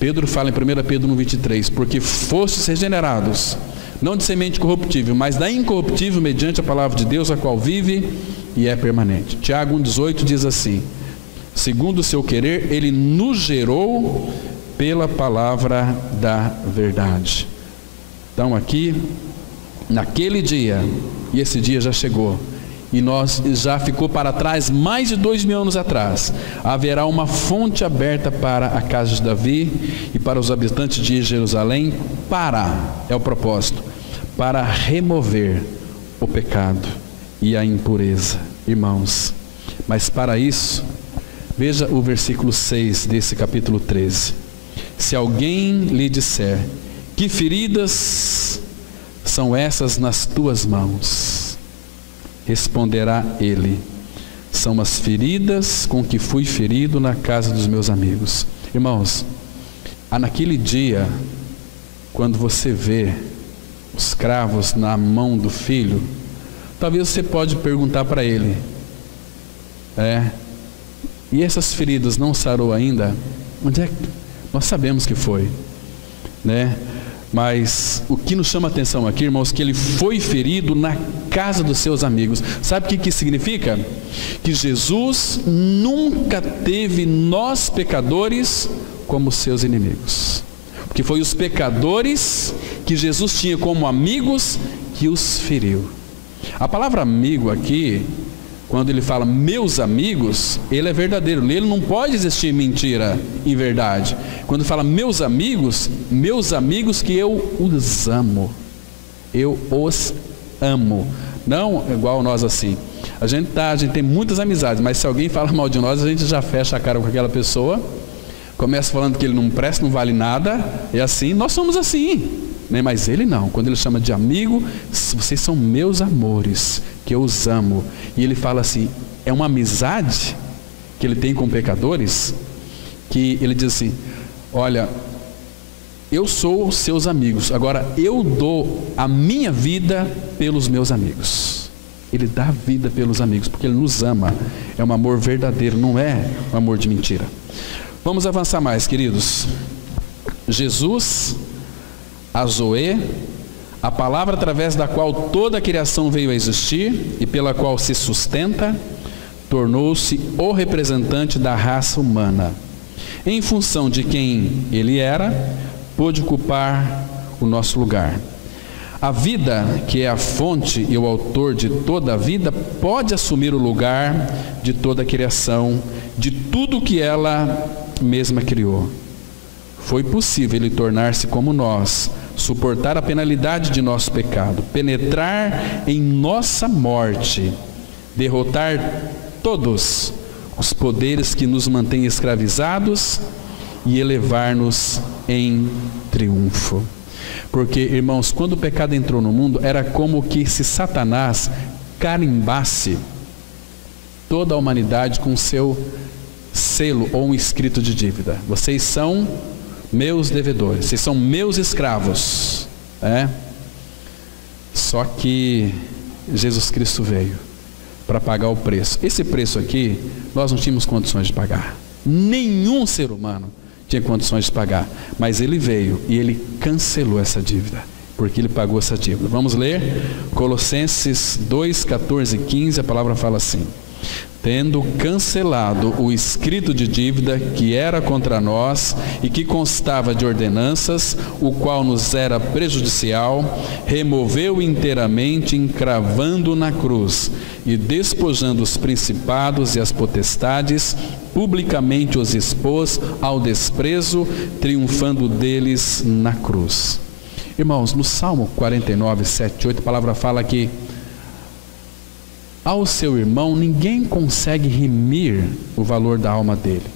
Pedro fala em 1 Pedro 1,23, porque fostes regenerados, não de semente corruptível, mas da incorruptível, mediante a palavra de Deus, a qual vive e é permanente. Tiago 1,18 diz assim, segundo o seu querer, ele nos gerou pela palavra da verdade. Então aqui, naquele dia, e esse dia já chegou, e nós já ficou para trás mais de 2000 anos atrás, haverá uma fonte aberta para a casa de Davi e para os habitantes de Jerusalém, é o propósito, para remover o pecado e a impureza, irmãos. Mas para isso, veja o versículo 6 desse capítulo 13. Se alguém lhe disser, que feridas são essas nas tuas mãos? Responderá ele, são as feridas com que fui ferido na casa dos meus amigos. Irmãos, naquele dia, quando você vê os cravos na mão do filho, talvez você pode perguntar para ele, e essas feridas não sarou ainda? Onde é que nós sabemos que foi, né? Mas o que nos chama a atenção aqui, irmãos, que ele foi ferido na casa dos seus amigos. Sabe o que significa? Que Jesus nunca teve nós pecadores como seus inimigos. Porque foi os pecadores que Jesus tinha como amigos que os feriu. A palavra amigo aqui, quando ele fala meus amigos, ele é verdadeiro. Ele não pode existir mentira em verdade. Quando fala meus amigos que eu os amo. Eu os amo. Não igual nós assim. A gente tem muitas amizades, mas se alguém fala mal de nós, a gente já fecha a cara com aquela pessoa, começa falando que ele não presta, não vale nada, é assim, nós somos assim. Mas ele não, quando ele chama de amigo, vocês são meus amores, que eu os amo. E ele fala assim, é uma amizade que ele tem com pecadores, que ele diz assim, olha, eu sou os seus amigos, agora eu dou a minha vida pelos meus amigos. Ele dá a vida pelos amigos, porque ele nos ama. É um amor verdadeiro, não é um amor de mentira. Vamos avançar mais, queridos. Jesus, a Zoe, a palavra através da qual toda a criação veio a existir e pela qual se sustenta, tornou-se o representante da raça humana. Em função de quem ele era, pôde ocupar o nosso lugar. A vida, que é a fonte e o autor de toda a vida, pode assumir o lugar de toda a criação, de tudo que ela mesma criou. Foi possível ele tornar-se como nós, suportar a penalidade de nosso pecado, penetrar em nossa morte, derrotar todos os poderes que nos mantêm escravizados e elevar-nos em triunfo. Porque, irmãos, quando o pecado entrou no mundo, era como que se Satanás carimbasse toda a humanidade com seu selo ou um escrito de dívida. Vocês são meus devedores, vocês são meus escravos. Só que Jesus Cristo veio para pagar o preço. Esse preço aqui, nós não tínhamos condições de pagar. Nenhum ser humano tinha condições de pagar. Mas ele veio e ele cancelou essa dívida, porque ele pagou essa dívida. Vamos ler Colossenses 2, 14 e 15, a palavra fala assim: tendo cancelado o escrito de dívida que era contra nós e que constava de ordenanças, o qual nos era prejudicial, removeu inteiramente, encravando na cruz e despojando os principados e as potestades, publicamente os expôs ao desprezo, triunfando deles na cruz. Irmãos, no Salmo 49, 7, 8, a palavra fala que ao seu irmão ninguém consegue remir o valor da alma dele.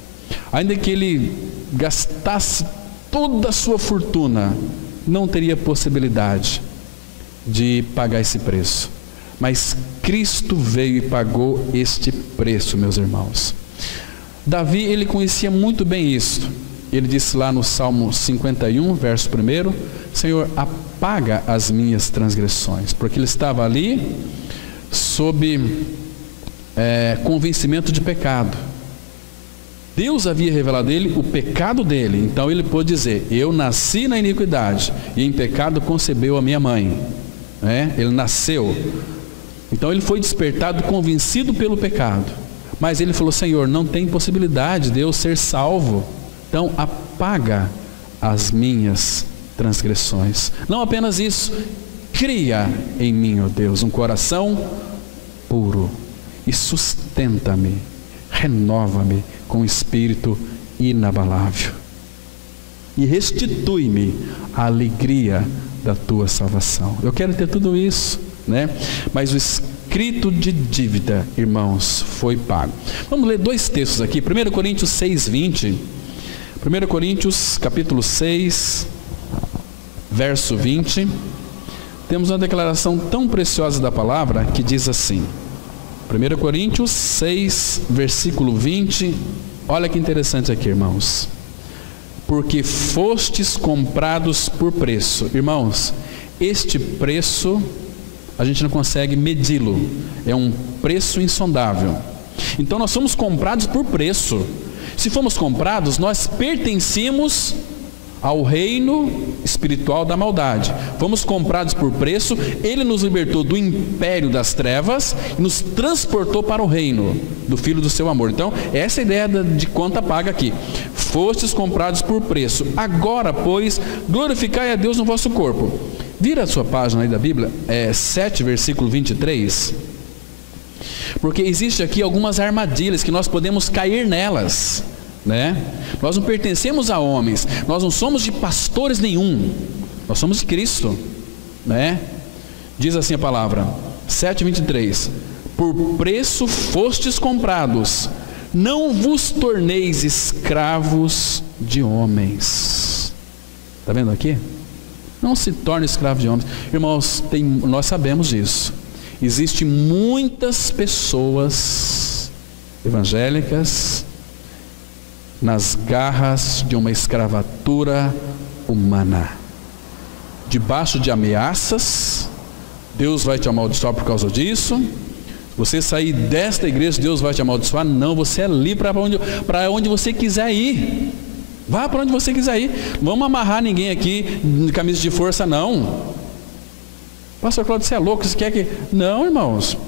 Ainda que ele gastasse toda a sua fortuna, não teria possibilidade de pagar esse preço. Mas Cristo veio e pagou este preço, meus irmãos. Davi, ele conhecia muito bem isso. Ele disse lá no Salmo 51, verso 1, Senhor, apaga as minhas transgressões, porque ele estava ali sob convencimento de pecado. Deus havia revelado a ele o pecado dele, então ele pôde dizer, eu nasci na iniquidade e em pecado concebeu a minha mãe, ele nasceu, então ele foi despertado, convencido pelo pecado, mas ele falou, Senhor, não tem possibilidade de eu ser salvo, então apaga as minhas transgressões. Não apenas isso, cria em mim, ó Deus, um coração puro e sustenta-me, renova-me com espírito inabalável e restitui-me a alegria da tua salvação. Eu quero ter tudo isso, mas o escrito de dívida, irmãos, foi pago. Vamos ler dois textos aqui, 1 Coríntios 6, 20. 1 Coríntios capítulo 6, verso 20. Temos uma declaração tão preciosa da palavra que diz assim, 1 Coríntios 6, versículo 20, olha que interessante aqui, irmãos. Porque fostes comprados por preço. Irmãos, este preço, a gente não consegue medi-lo, é um preço insondável. Então nós somos comprados por preço. Se fomos comprados, nós pertencemos ao reino espiritual da maldade. Fomos comprados por preço, ele nos libertou do império das trevas e nos transportou para o reino do Filho do seu amor. Então, essa é a ideia de conta paga aqui. Fostes comprados por preço. Agora, pois, glorificai a Deus no vosso corpo. Vira a sua página aí da Bíblia, 7, versículo 23. Porque existe aqui algumas armadilhas que nós podemos cair nelas. Nós não pertencemos a homens, nós não somos de pastores nenhum, nós somos de Cristo, Diz assim a palavra, 7:23, por preço fostes comprados, não vos torneis escravos de homens. Está vendo aqui? Não se torne escravo de homens. Irmãos, nós sabemos disso. Existem muitas pessoas evangélicas nas garras de uma escravatura humana, debaixo de ameaças. Deus vai te amaldiçoar por causa disso. Você sair desta igreja, Deus vai te amaldiçoar. Não, você é livre para onde você quiser ir. Vá para onde você quiser ir. Não vamos amarrar ninguém aqui de camisa de força, não. Pastor Cláudio, você é louco, você quer que... Não, irmãos,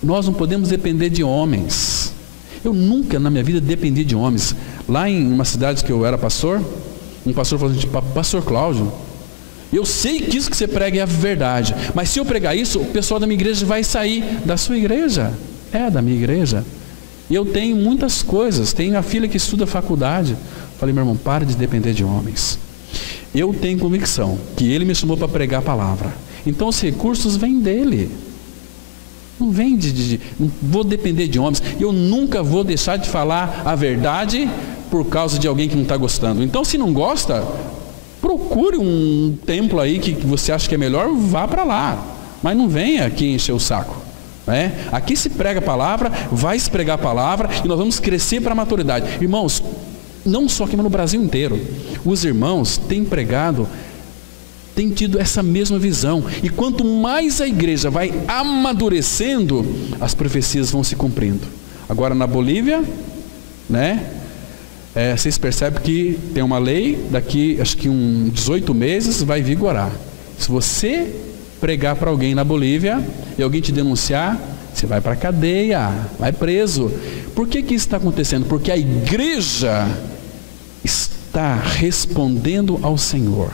nós não podemos depender de homens. Eu nunca na minha vida dependi de homens. Lá em uma cidade que eu era pastor, um pastor falou assim, pastor Cláudio, eu sei que isso que você prega é a verdade, mas se eu pregar isso, o pessoal da minha igreja vai sair. Da sua igreja? É, da minha igreja. E eu tenho muitas coisas, tenho a filha que estuda faculdade. Falei, meu irmão, pare de depender de homens. Eu tenho convicção que ele me chamou para pregar a palavra, então os recursos vêm dele. Não vem não vou depender de homens. Eu nunca vou deixar de falar a verdade por causa de alguém que não está gostando. Então, se não gosta, procure um templo aí que você acha que é melhor, vá para lá. Mas não venha aqui encher o saco. Aqui se prega a palavra, vai se pregar a palavra e nós vamos crescer para a maturidade. Irmãos, não só aqui, mas no Brasil inteiro, os irmãos têm pregado, tem tido essa mesma visão, e quanto mais a igreja vai amadurecendo, as profecias vão se cumprindo. Agora na Bolívia, vocês percebem que tem uma lei, daqui acho que 18 meses vai vigorar. Se você pregar para alguém na Bolívia e alguém te denunciar, você vai para a cadeia, vai preso. Por que isso está acontecendo? Porque a igreja está respondendo ao Senhor,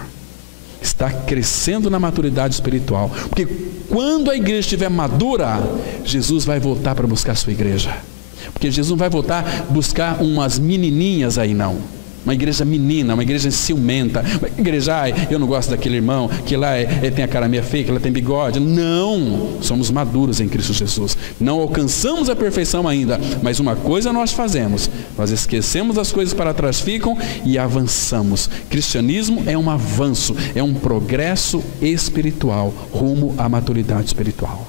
está crescendo na maturidade espiritual. Porque quando a igreja estiver madura, Jesus vai voltar para buscar a sua igreja. Porque Jesus não vai voltar buscar umas menininhas aí, não. Uma igreja menina, uma igreja ciumenta, uma igreja, eu não gosto daquele irmão, que lá tem a cara meio feia, que ela tem bigode. Não, somos maduros em Cristo Jesus. Não alcançamos a perfeição ainda, mas uma coisa nós fazemos: nós esquecemos as coisas para trás ficam e avançamos. Cristianismo é um avanço, é um progresso espiritual, rumo à maturidade espiritual.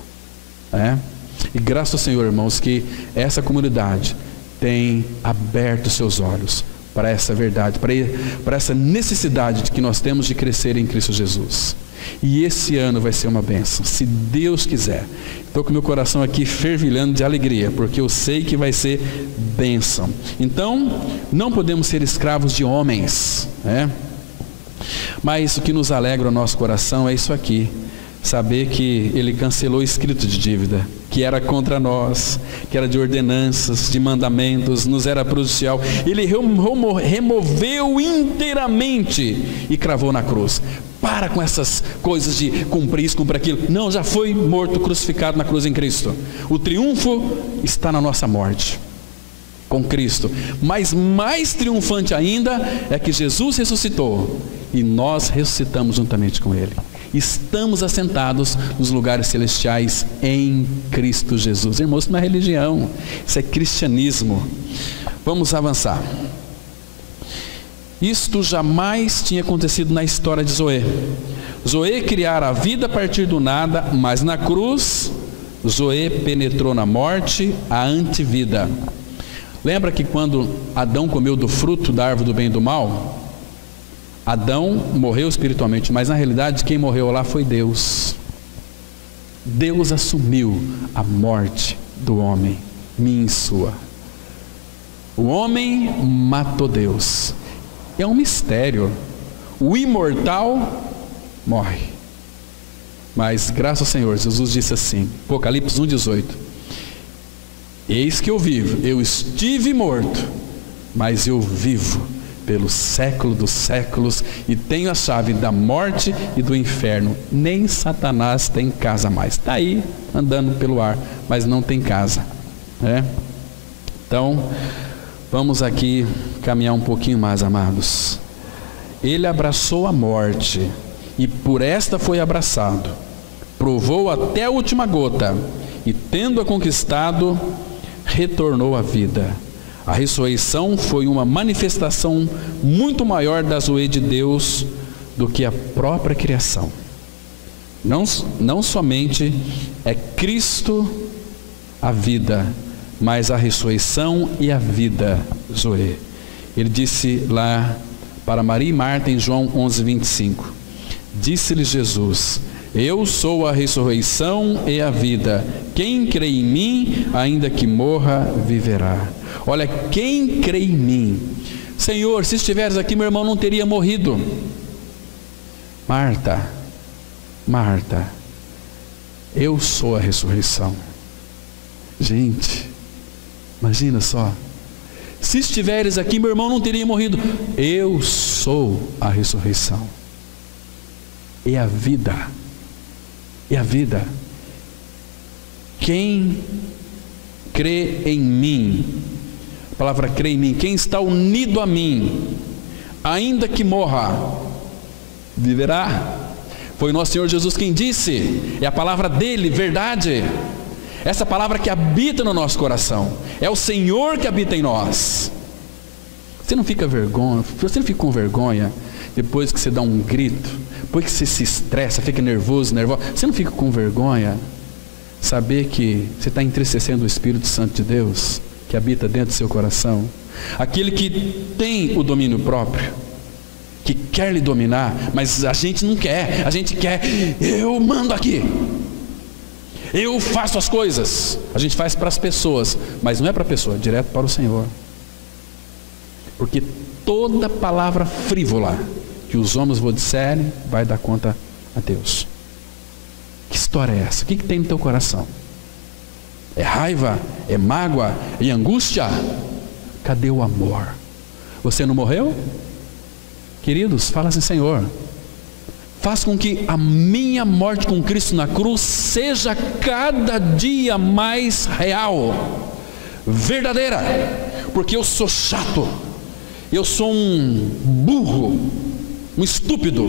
E graças ao Senhor, irmãos, que essa comunidade tem aberto seus olhos para essa verdade, para essa necessidade de que nós temos de crescer em Cristo Jesus. E esse ano vai ser uma bênção, se Deus quiser. Estou com meu coração aqui fervilhando de alegria, porque eu sei que vai ser bênção. Então, não podemos ser escravos de homens, mas o que nos alegra o nosso coração é isso aqui: saber que Ele cancelou o escrito de dívida, que era contra nós, que era de ordenanças, de mandamentos, nos era prejudicial. Ele removeu inteiramente e cravou na cruz. Para com essas coisas de cumprir isso, cumprir aquilo. Não, já foi morto, crucificado na cruz em Cristo. O triunfo está na nossa morte, com Cristo. Mas mais triunfante ainda é que Jesus ressuscitou e nós ressuscitamos juntamente com Ele. Estamos assentados nos lugares celestiais em Cristo Jesus. Irmãos, isso não é religião, isso é cristianismo. Vamos avançar. Isto jamais tinha acontecido na história de Zoé. Zoé criara a vida a partir do nada, mas na cruz, Zoé penetrou na morte, a antivida. Lembra que quando Adão comeu do fruto da árvore do bem e do mal, Adão morreu espiritualmente, mas na realidade quem morreu lá foi Deus. Deus assumiu a morte do homem, minha e sua. O homem matou Deus. É um mistério. O imortal morre. Mas graças ao Senhor, Jesus disse assim, Apocalipse 1,18: eis que eu vivo, eu estive morto, mas eu vivo pelo século dos séculos, e tenho a chave da morte e do inferno. Nem Satanás tem casa mais. Está aí andando pelo ar, mas não tem casa. Então, vamos aqui caminhar um pouquinho mais, amados. Ele abraçou a morte, e por esta foi abraçado. Provou até a última gota, e tendo-a conquistado, retornou à vida. A ressurreição foi uma manifestação muito maior da Zoé de Deus do que a própria criação. Não somente é Cristo a vida, mas a ressurreição e a vida, Zoé. Ele disse lá para Maria e Marta em João 11:25: disse-lhe Jesus: eu sou a ressurreição e a vida. Quem crê em mim, ainda que morra, viverá. Olha, quem crê em mim. Senhor, se estiveres aqui, meu irmão não teria morrido. Marta, Marta, eu sou a ressurreição. Gente, imagina só. Se estiveres aqui, meu irmão não teria morrido. Eu sou a ressurreição e a vida. E a vida. Quem crê em mim, a palavra crê em mim, quem está unido a mim, ainda que morra, viverá. Foi nosso Senhor Jesus quem disse, é a palavra dele, verdade. Essa palavra que habita no nosso coração, é o Senhor que habita em nós. Você não fica com vergonha depois que você dá um grito, depois que você se estressa, fica nervosa, você não fica com vergonha saber que você está entristecendo o Espírito Santo de Deus que habita dentro do seu coração, aquele que tem o domínio próprio, que quer lhe dominar, mas a gente não quer. A gente quer, eu mando aqui, eu faço as coisas. A gente faz para as pessoas, mas não é para a pessoa, é direto para o Senhor. Porque toda palavra frívola que os homens vos disserem, vai dar conta a Deus. Que história é essa? O que tem no teu coração? é raiva, é mágoa, é angústia. Cadê o amor? Você não morreu? Queridos, fala assim: Senhor, faz com que a minha morte com Cristo na cruz seja cada dia mais real, verdadeira, porque eu sou chato, eu sou um burro, um estúpido,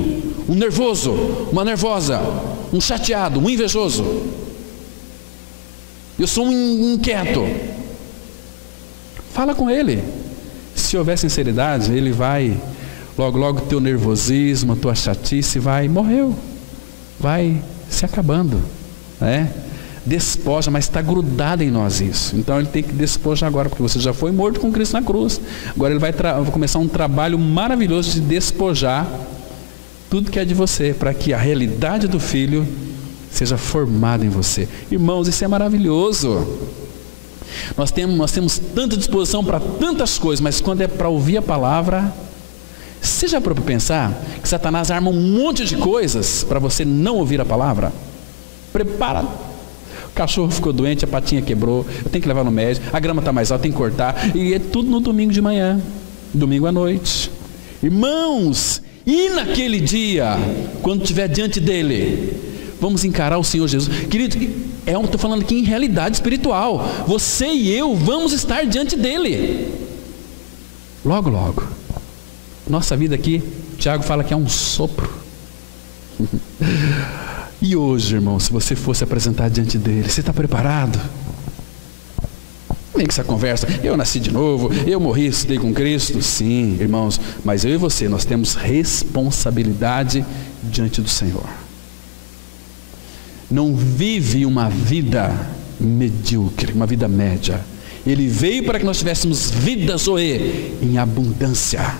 um nervoso, uma nervosa, um chateado, um invejoso, eu sou um inquieto. Fala com Ele. Se houver sinceridade, Ele vai, logo teu nervosismo, a tua chatice morreu, vai se acabando, né? Despoja, mas está grudado em nós isso. Então Ele tem que despojar agora, porque você já foi morto com Cristo na cruz. Agora Ele vai começar um trabalho maravilhoso de despojar tudo que é de você, para que a realidade do Filho seja formada em você. Irmãos, isso é maravilhoso. Nós temos tanta disposição para tantas coisas, mas quando é para ouvir a palavra, você já parou para pensar que Satanás arma um monte de coisas para você não ouvir a palavra? Prepara. O cachorro ficou doente, a patinha quebrou, eu tenho que levar no médico, a grama está mais alta, tem que cortar, e é tudo no domingo de manhã, domingo à noite. Irmãos, e naquele dia, quando estiver diante dele, vamos encarar o Senhor Jesus. Querido, estou falando aqui em realidade espiritual. Você e eu vamos estar diante dele. Logo, logo. Nossa vida aqui, Tiago fala que é um sopro. E hoje, irmão, se você fosse apresentar diante dele, você está preparado? Nem que essa conversa, eu nasci de novo, eu morri, estudei com Cristo. Sim, irmãos, mas eu e você, nós temos responsabilidade diante do Senhor. Não vive uma vida medíocre, uma vida média. Ele veio para que nós tivéssemos vida zoe em abundância.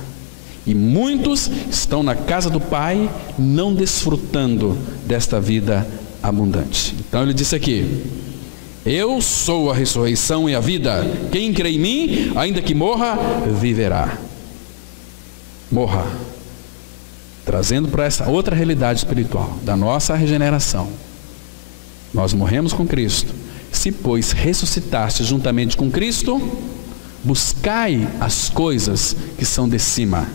E muitos estão na casa do Pai não desfrutando desta vida abundante. Então ele disse aqui: eu sou a ressurreição e a vida. Quem crê em mim, ainda que morra, viverá. Morra. Trazendo para essa outra realidade espiritual da nossa regeneração. Nós morremos com Cristo. Se, pois, ressuscitaste juntamente com Cristo, buscai as coisas que são de cima,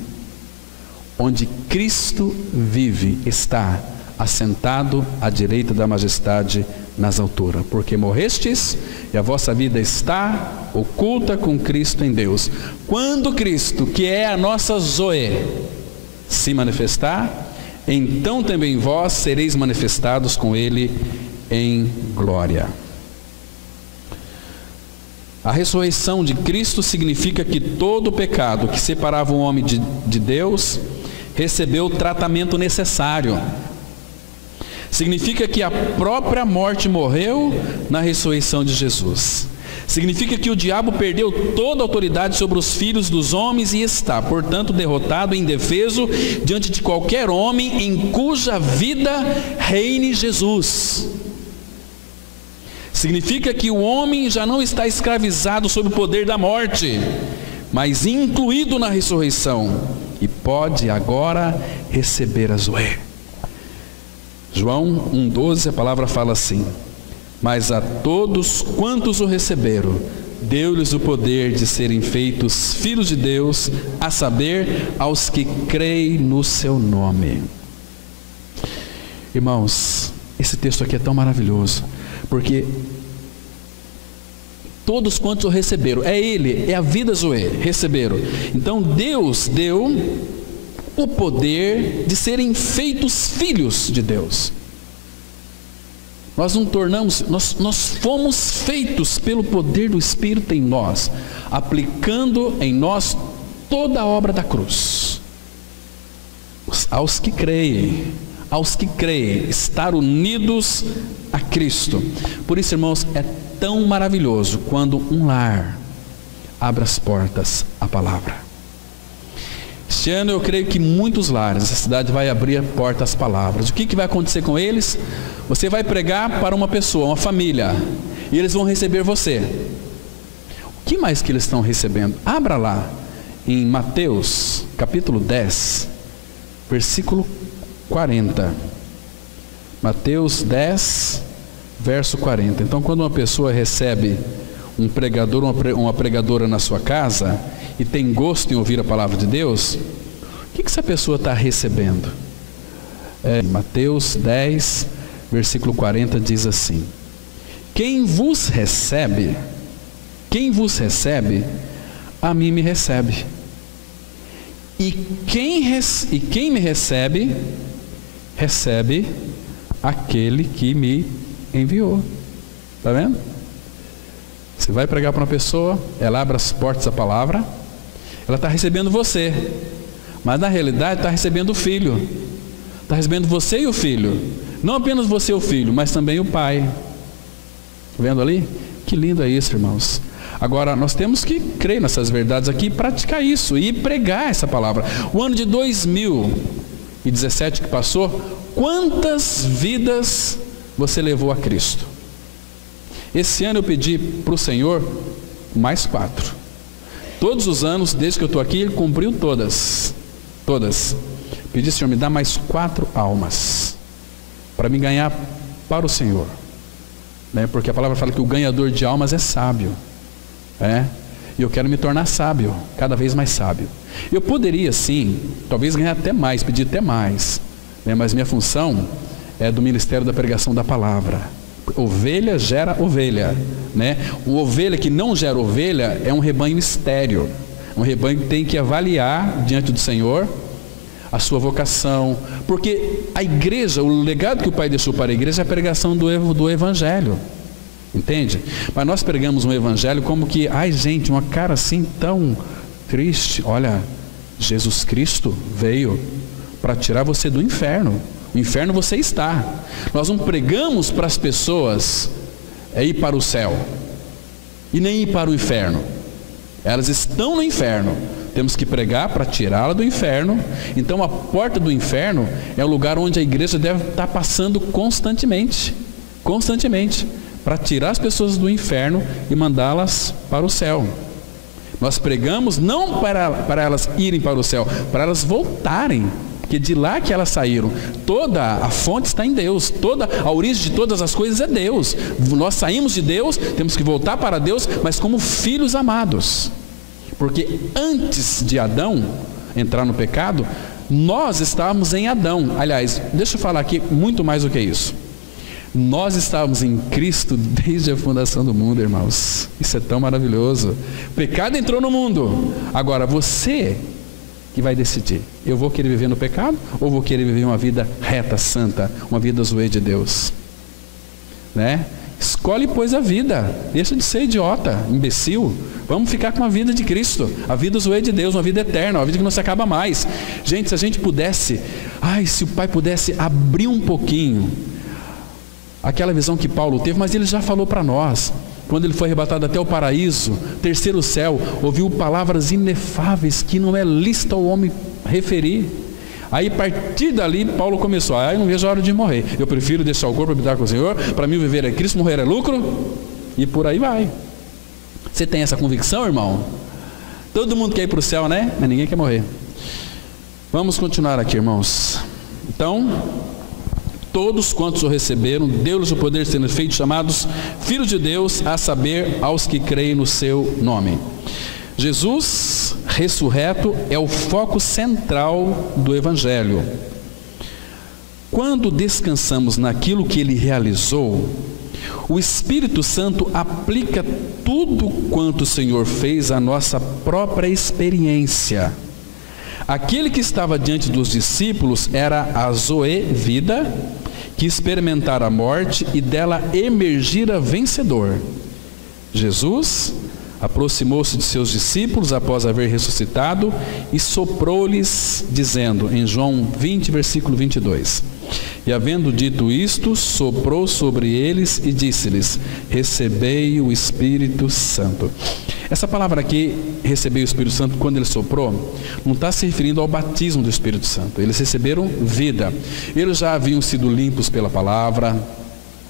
onde Cristo vive, está assentado à direita da majestade nas alturas. Porque morrestes e a vossa vida está oculta com Cristo em Deus. Quando Cristo, que é a nossa Zoe, se manifestar, então também vós sereis manifestados com Ele em glória. A ressurreição de Cristo significa que todo o pecado que separava o homem de Deus recebeu o tratamento necessário. Significa que a própria morte morreu na ressurreição de Jesus. Significa que o diabo perdeu toda a autoridade sobre os filhos dos homens e está, portanto, derrotado e indefeso diante de qualquer homem em cuja vida reine Jesus. Significa que o homem já não está escravizado sob o poder da morte, mas incluído na ressurreição, e pode agora receber a Zoe. João 1,12, a palavra fala assim: mas a todos quantos o receberam, deu-lhes o poder de serem feitos filhos de Deus, a saber, aos que creem no seu nome. Irmãos, esse texto aqui é tão maravilhoso, porque todos quantos o receberam, é Ele, é a vida Zoe, receberam. Então Deus deu o poder de serem feitos filhos de Deus. Nós não tornamos, nós fomos feitos pelo poder do Espírito em nós, aplicando em nós toda a obra da cruz. Aos que creem, estar unidos a Cristo. Por isso, irmãos, é tão maravilhoso quando um lar abre as portas à palavra. Este ano eu creio que muitos lares, essa cidade vai abrir a porta às palavras. O que vai acontecer com eles? Você vai pregar para uma pessoa, uma família, e eles vão receber você. O que mais que eles estão recebendo? Abra lá em Mateus capítulo 10, versículo 40. Mateus 10, verso 40. Então, quando uma pessoa recebe um pregador, uma pregadora na sua casa e tem gosto em ouvir a palavra de Deus, o que essa pessoa está recebendo? Mateus 10, versículo 40 diz assim: quem vos recebe, a mim me recebe. E quem me recebe, recebe aquele que me enviou. Está vendo? Você vai pregar para uma pessoa, ela abre as portas da palavra, ela está recebendo você, mas na realidade está recebendo o Filho. Está recebendo você e o Filho. Não apenas você e o Filho, mas também o Pai. Está vendo ali? Que lindo é isso, irmãos. Agora, nós temos que crer nessas verdades aqui, praticar isso e pregar essa palavra. O ano de 2017 que passou, quantas vidas você levou a Cristo? Esse ano eu pedi para o Senhor mais 4. Todos os anos, desde que eu estou aqui, Ele cumpriu todas. Pedi, Senhor, me dá mais 4 almas para me ganhar para o Senhor, né? Porque a palavra fala que o ganhador de almas é sábio, e eu quero me tornar sábio, cada vez mais sábio. Eu poderia sim, talvez ganhar até mais, pedir até mais, né? Mas minha função é do ministério da pregação da palavra. Ovelha gera ovelha, né? O ovelha que não gera ovelha é um rebanho estéril, um rebanho que tem que avaliar diante do Senhor a sua vocação, porque a igreja, o legado que o Pai deixou para a igreja é a pregação do Evangelho, entende? Mas nós pregamos um Evangelho como que, ai gente, uma cara assim tão triste. Olha, Jesus Cristo veio para tirar você do inferno. O inferno você está. Nós não pregamos para as pessoas ir para o céu e nem ir para o inferno. Elas estão no inferno. Temos que pregar para tirá-la do inferno. Então a porta do inferno é o lugar onde a igreja deve estar passando constantemente, para tirar as pessoas do inferno e mandá-las para o céu. Nós pregamos não para elas irem para o céu, para elas voltarem, porque de lá que elas saíram. Toda a fonte está em Deus, toda a origem de todas as coisas é Deus. Nós saímos de Deus, temos que voltar para Deus, mas como filhos amados. Porque antes de Adão entrar no pecado, nós estávamos em Adão. Aliás, deixa eu falar aqui muito mais do que isso. Nós estávamos em Cristo desde a fundação do mundo, irmãos. Isso é tão maravilhoso. O pecado entrou no mundo. Agora, você que vai decidir: eu vou querer viver no pecado ou vou querer viver uma vida reta, santa, uma vida zoe de Deus, né? Escolhe, pois, a vida. Deixa de ser idiota, imbecil. Vamos ficar com a vida de Cristo, a vida zoe de Deus, uma vida eterna, uma vida que não se acaba mais. Gente, se a gente pudesse, se o Pai pudesse abrir um pouquinho aquela visão que Paulo teve, mas ele já falou para nós. Quando ele foi arrebatado até o paraíso, terceiro céu, ouviu palavras inefáveis que não é lícito ao homem referir. Aí, a partir dali, Paulo começou: eu não vejo a hora de morrer. Eu prefiro deixar o corpo e habitar com o Senhor. Para mim, viver é Cristo, morrer é lucro. E por aí vai. Você tem essa convicção, irmão? Todo mundo quer ir para o céu, né? Mas ninguém quer morrer. Vamos continuar aqui, irmãos. Então, todos quantos o receberam, deu-lhes o poder de serem feitos chamados filhos de Deus, a saber, aos que creem no seu nome. Jesus ressurreto é o foco central do Evangelho. Quando descansamos naquilo que Ele realizou, o Espírito Santo aplica tudo quanto o Senhor fez à nossa própria experiência. Aquele que estava diante dos discípulos era a Zoe, vida, que experimentara a morte e dela emergira vencedor. Jesus aproximou-se de seus discípulos após haver ressuscitado e soprou-lhes, dizendo, em João 20, versículo 22, e havendo dito isto, soprou sobre eles e disse-lhes: recebei o Espírito Santo. Essa palavra aqui, receber o Espírito Santo, quando ele soprou, não está se referindo ao batismo do Espírito Santo. Eles receberam vida. Eles já haviam sido limpos pela palavra,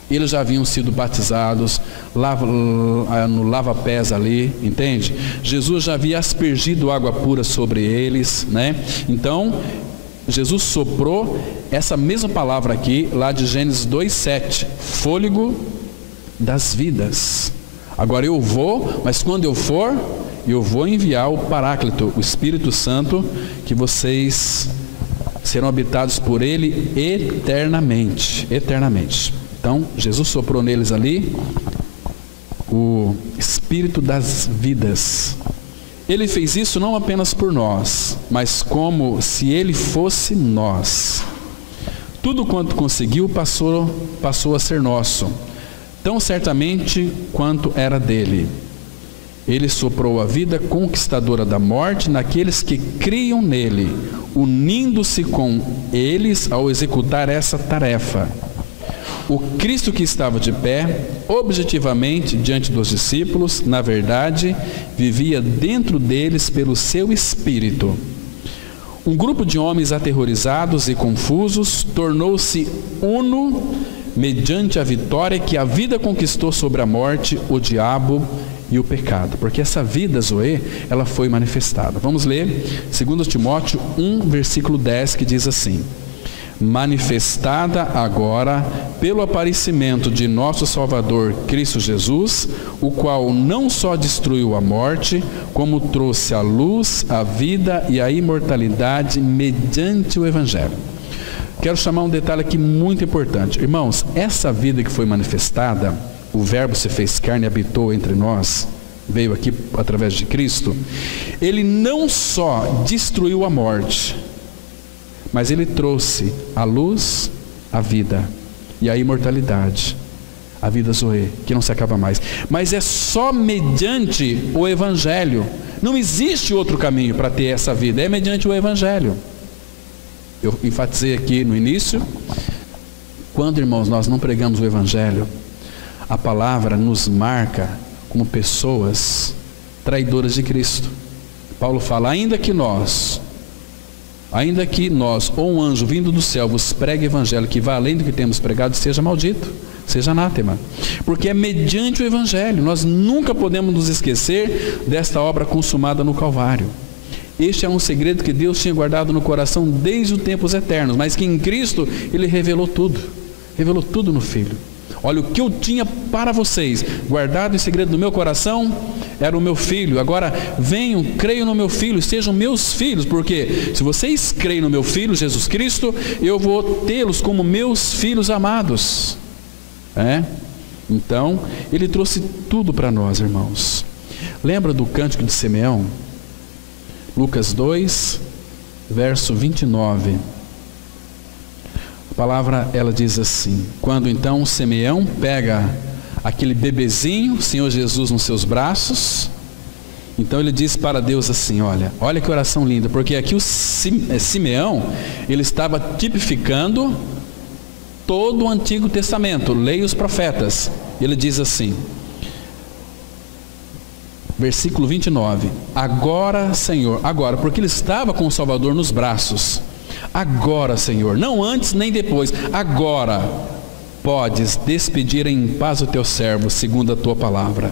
eles já haviam sido batizados no lava-pés ali, entende? Jesus já havia aspergido água pura sobre eles, né? Então, Jesus soprou essa mesma palavra aqui, lá de Gênesis 2:7, fôlego das vidas. Agora eu vou, mas quando eu for, eu vou enviar o Paráclito, o Espírito Santo, que vocês serão habitados por Ele eternamente. Eternamente. Então, Jesus soprou neles ali o Espírito das vidas. Ele fez isso não apenas por nós, mas como se Ele fosse nós. Tudo quanto conseguiu passou a ser nosso, tão certamente quanto era dele. Ele soprou a vida conquistadora da morte naqueles que criam nele, unindo-se com eles ao executar essa tarefa. O Cristo que estava de pé, objetivamente diante dos discípulos, na verdade, vivia dentro deles pelo seu Espírito. Um grupo de homens aterrorizados e confusos tornou-se uno mediante a vitória que a vida conquistou sobre a morte, o diabo e o pecado. Porque essa vida, Zoe, ela foi manifestada. Vamos ler 2 Timóteo 1, versículo 10, que diz assim: manifestada agora pelo aparecimento de nosso Salvador Cristo Jesus, o qual não só destruiu a morte, como trouxe a luz, a vida e a imortalidade mediante o Evangelho. Quero chamar um detalhe aqui muito importante. Irmãos, essa vida que foi manifestada, o Verbo se fez carne e habitou entre nós, veio aqui através de Cristo, ele não só destruiu a morte, mas ele trouxe a luz, a vida e a imortalidade, a vida Zoe, que não se acaba mais. Mas é só mediante o Evangelho. Não existe outro caminho para ter essa vida, é mediante o Evangelho. Eu enfatizei aqui no início, quando, irmãos, nós não pregamos o Evangelho, a palavra nos marca como pessoas traidoras de Cristo. Paulo fala, ainda que nós, ou um anjo vindo do céu, vos pregue o Evangelho que vá além do que temos pregado, seja maldito, seja anátema. Porque é mediante o Evangelho. Nós nunca podemos nos esquecer desta obra consumada no Calvário. Este é um segredo que Deus tinha guardado no coração desde os tempos eternos, mas que em Cristo Ele revelou tudo no Filho. Olha, o que eu tinha para vocês, guardado em segredo no meu coração, era o meu Filho. Agora venham, creiam no meu Filho, sejam meus filhos, porque se vocês creem no meu Filho, Jesus Cristo, eu vou tê-los como meus filhos amados. Então, Ele trouxe tudo para nós, irmãos. Lembra do cântico de Simeão? Lucas 2, verso 29. A palavra, ela diz assim: quando então Simeão pega aquele bebezinho, Senhor Jesus nos seus braços, então ele diz para Deus assim, olha que oração linda, porque aqui o Simeão, ele estava tipificando todo o Antigo Testamento, leia os profetas. Ele diz assim, versículo 29, agora, Senhor, agora, porque ele estava com o Salvador nos braços, agora, Senhor, não antes nem depois, agora podes despedir em paz o teu servo, segundo a tua palavra,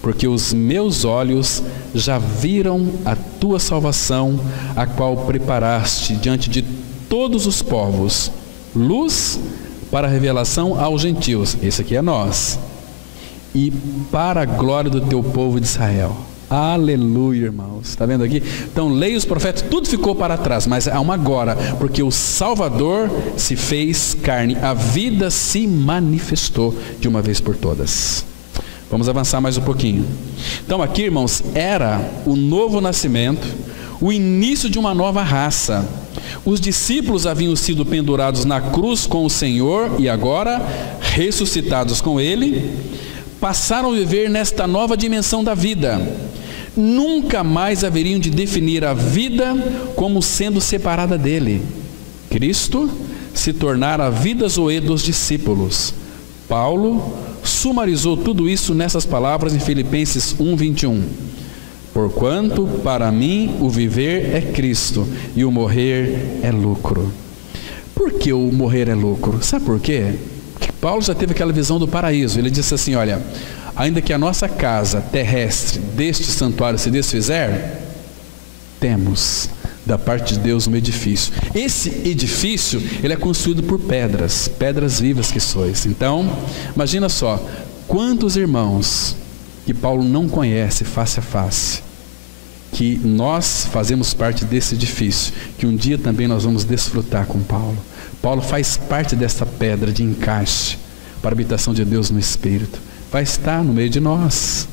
porque os meus olhos já viram a tua salvação, a qual preparaste diante de todos os povos, luz para a revelação aos gentios, esse aqui é nós, e para a glória do teu povo de Israel. Aleluia, irmãos. Está vendo aqui? Então, leia os profetas, tudo ficou para trás, mas há uma agora, porque o Salvador se fez carne, a vida se manifestou de uma vez por todas. Vamos avançar mais um pouquinho. Então, aqui, irmãos, era o novo nascimento, o início de uma nova raça. Os discípulos haviam sido pendurados na cruz com o Senhor e agora, ressuscitados com Ele, passaram a viver nesta nova dimensão da vida. Nunca mais haveriam de definir a vida como sendo separada dele. Cristo se tornara a vida Zoe dos discípulos. Paulo sumarizou tudo isso nessas palavras em Filipenses 1:21. Porquanto para mim o viver é Cristo e o morrer é lucro. Por que o morrer é lucro? Sabe por quê? Porque Paulo já teve aquela visão do paraíso. Ele disse assim, olha, ainda que a nossa casa terrestre deste santuário se desfizer, temos da parte de Deus um edifício. Esse edifício, ele é construído por pedras vivas que sois. Então, imagina só, quantos irmãos que Paulo não conhece face a face, que nós fazemos parte desse edifício, que um dia também nós vamos desfrutar com Paulo. Paulo faz parte dessa pedra de encaixe para a habitação de Deus no Espírito. Vai estar no meio de nós.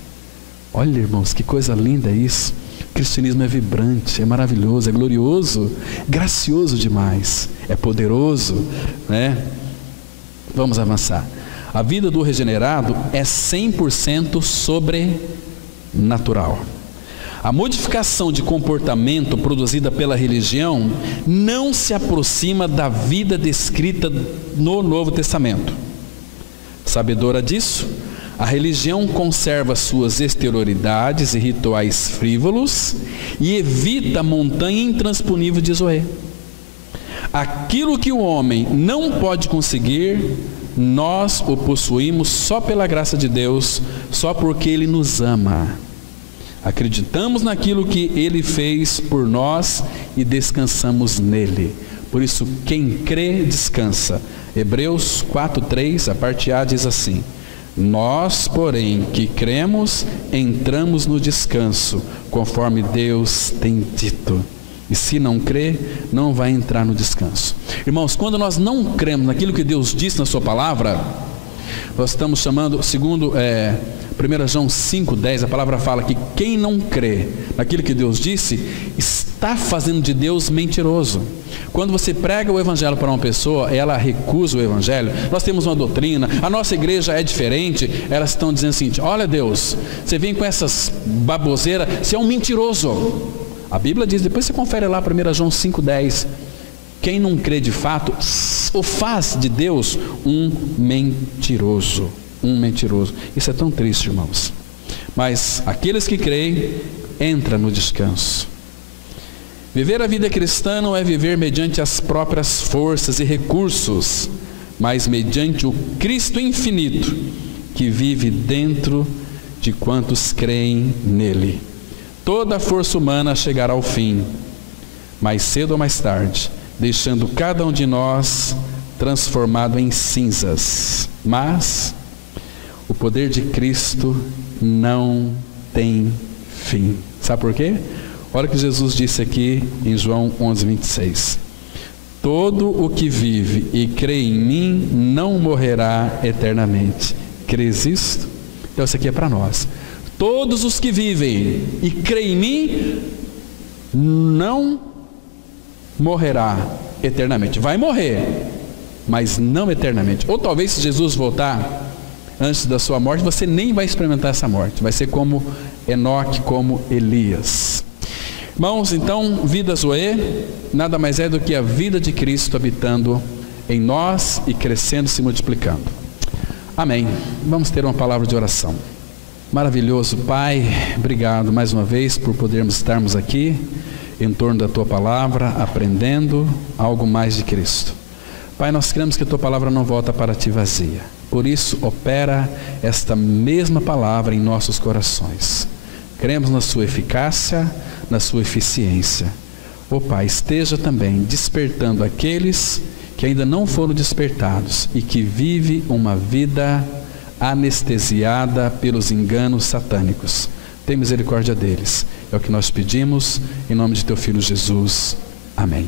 Olha, irmãos, que coisa linda isso. O cristianismo é vibrante, é maravilhoso, é glorioso, gracioso demais, é poderoso, né? Vamos avançar. A vida do regenerado é 100% sobrenatural. A modificação de comportamento produzida pela religião não se aproxima da vida descrita no Novo Testamento. Sabedora disso, a religião conserva suas exterioridades e rituais frívolos e evita a montanha intransponível de Zoé. Aquilo que o homem não pode conseguir, nós o possuímos só pela graça de Deus, só porque Ele nos ama. Acreditamos naquilo que Ele fez por nós e descansamos nele. Por isso, quem crê, descansa. Hebreus 4:3, a parte A diz assim: nós, porém, que cremos, entramos no descanso, conforme Deus tem dito. E se não crê, não vai entrar no descanso. Irmãos, quando nós não cremos naquilo que Deus disse na sua palavra, nós estamos chamando, segundo 1 João 5,10, a palavra fala que quem não crê naquilo que Deus disse, está fazendo de Deus mentiroso. Quando você prega o evangelho para uma pessoa, ela recusa o evangelho. Nós temos uma doutrina, a nossa igreja é diferente. Elas estão dizendo assim: olha, Deus, você vem com essas baboseiras, você é um mentiroso. A Bíblia diz, depois você confere lá 1 João 5,10, quem não crê de fato, o faz de Deus um mentiroso. Um mentiroso. Isso é tão triste, irmãos. Mas aqueles que creem, entram no descanso. Viver a vida cristã não é viver mediante as próprias forças e recursos, mas mediante o Cristo infinito, que vive dentro de quantos creem nele. Toda a força humana chegará ao fim, mais cedo ou mais tarde, deixando cada um de nós transformado em cinzas. Mas o poder de Cristo não tem fim. Sabe por quê? Olha o que Jesus disse aqui em João 11:26. Todo o que vive e crê em mim não morrerá eternamente. Crês isto? Então isso aqui é para nós. Todos os que vivem e creem em mim não morrerá eternamente. Vai morrer, mas não eternamente. Ou talvez, se Jesus voltar antes da sua morte, você nem vai experimentar essa morte. Vai ser como Enoque, como Elias. Irmãos, então, vida Zoe nada mais é do que a vida de Cristo habitando em nós e crescendo e se multiplicando. Amém. Vamos ter uma palavra de oração. Maravilhoso Pai, obrigado mais uma vez por podermos estarmos aqui em torno da Tua palavra, aprendendo algo mais de Cristo. Pai, nós cremos que a Tua palavra não volta para Ti vazia. Por isso, opera esta mesma palavra em nossos corações. Cremos na Sua eficácia, na Sua eficiência. Ó Pai, esteja também despertando aqueles que ainda não foram despertados e que vivem uma vida anestesiada pelos enganos satânicos. Tem misericórdia deles. É o que nós pedimos, em nome de Teu Filho Jesus. Amém.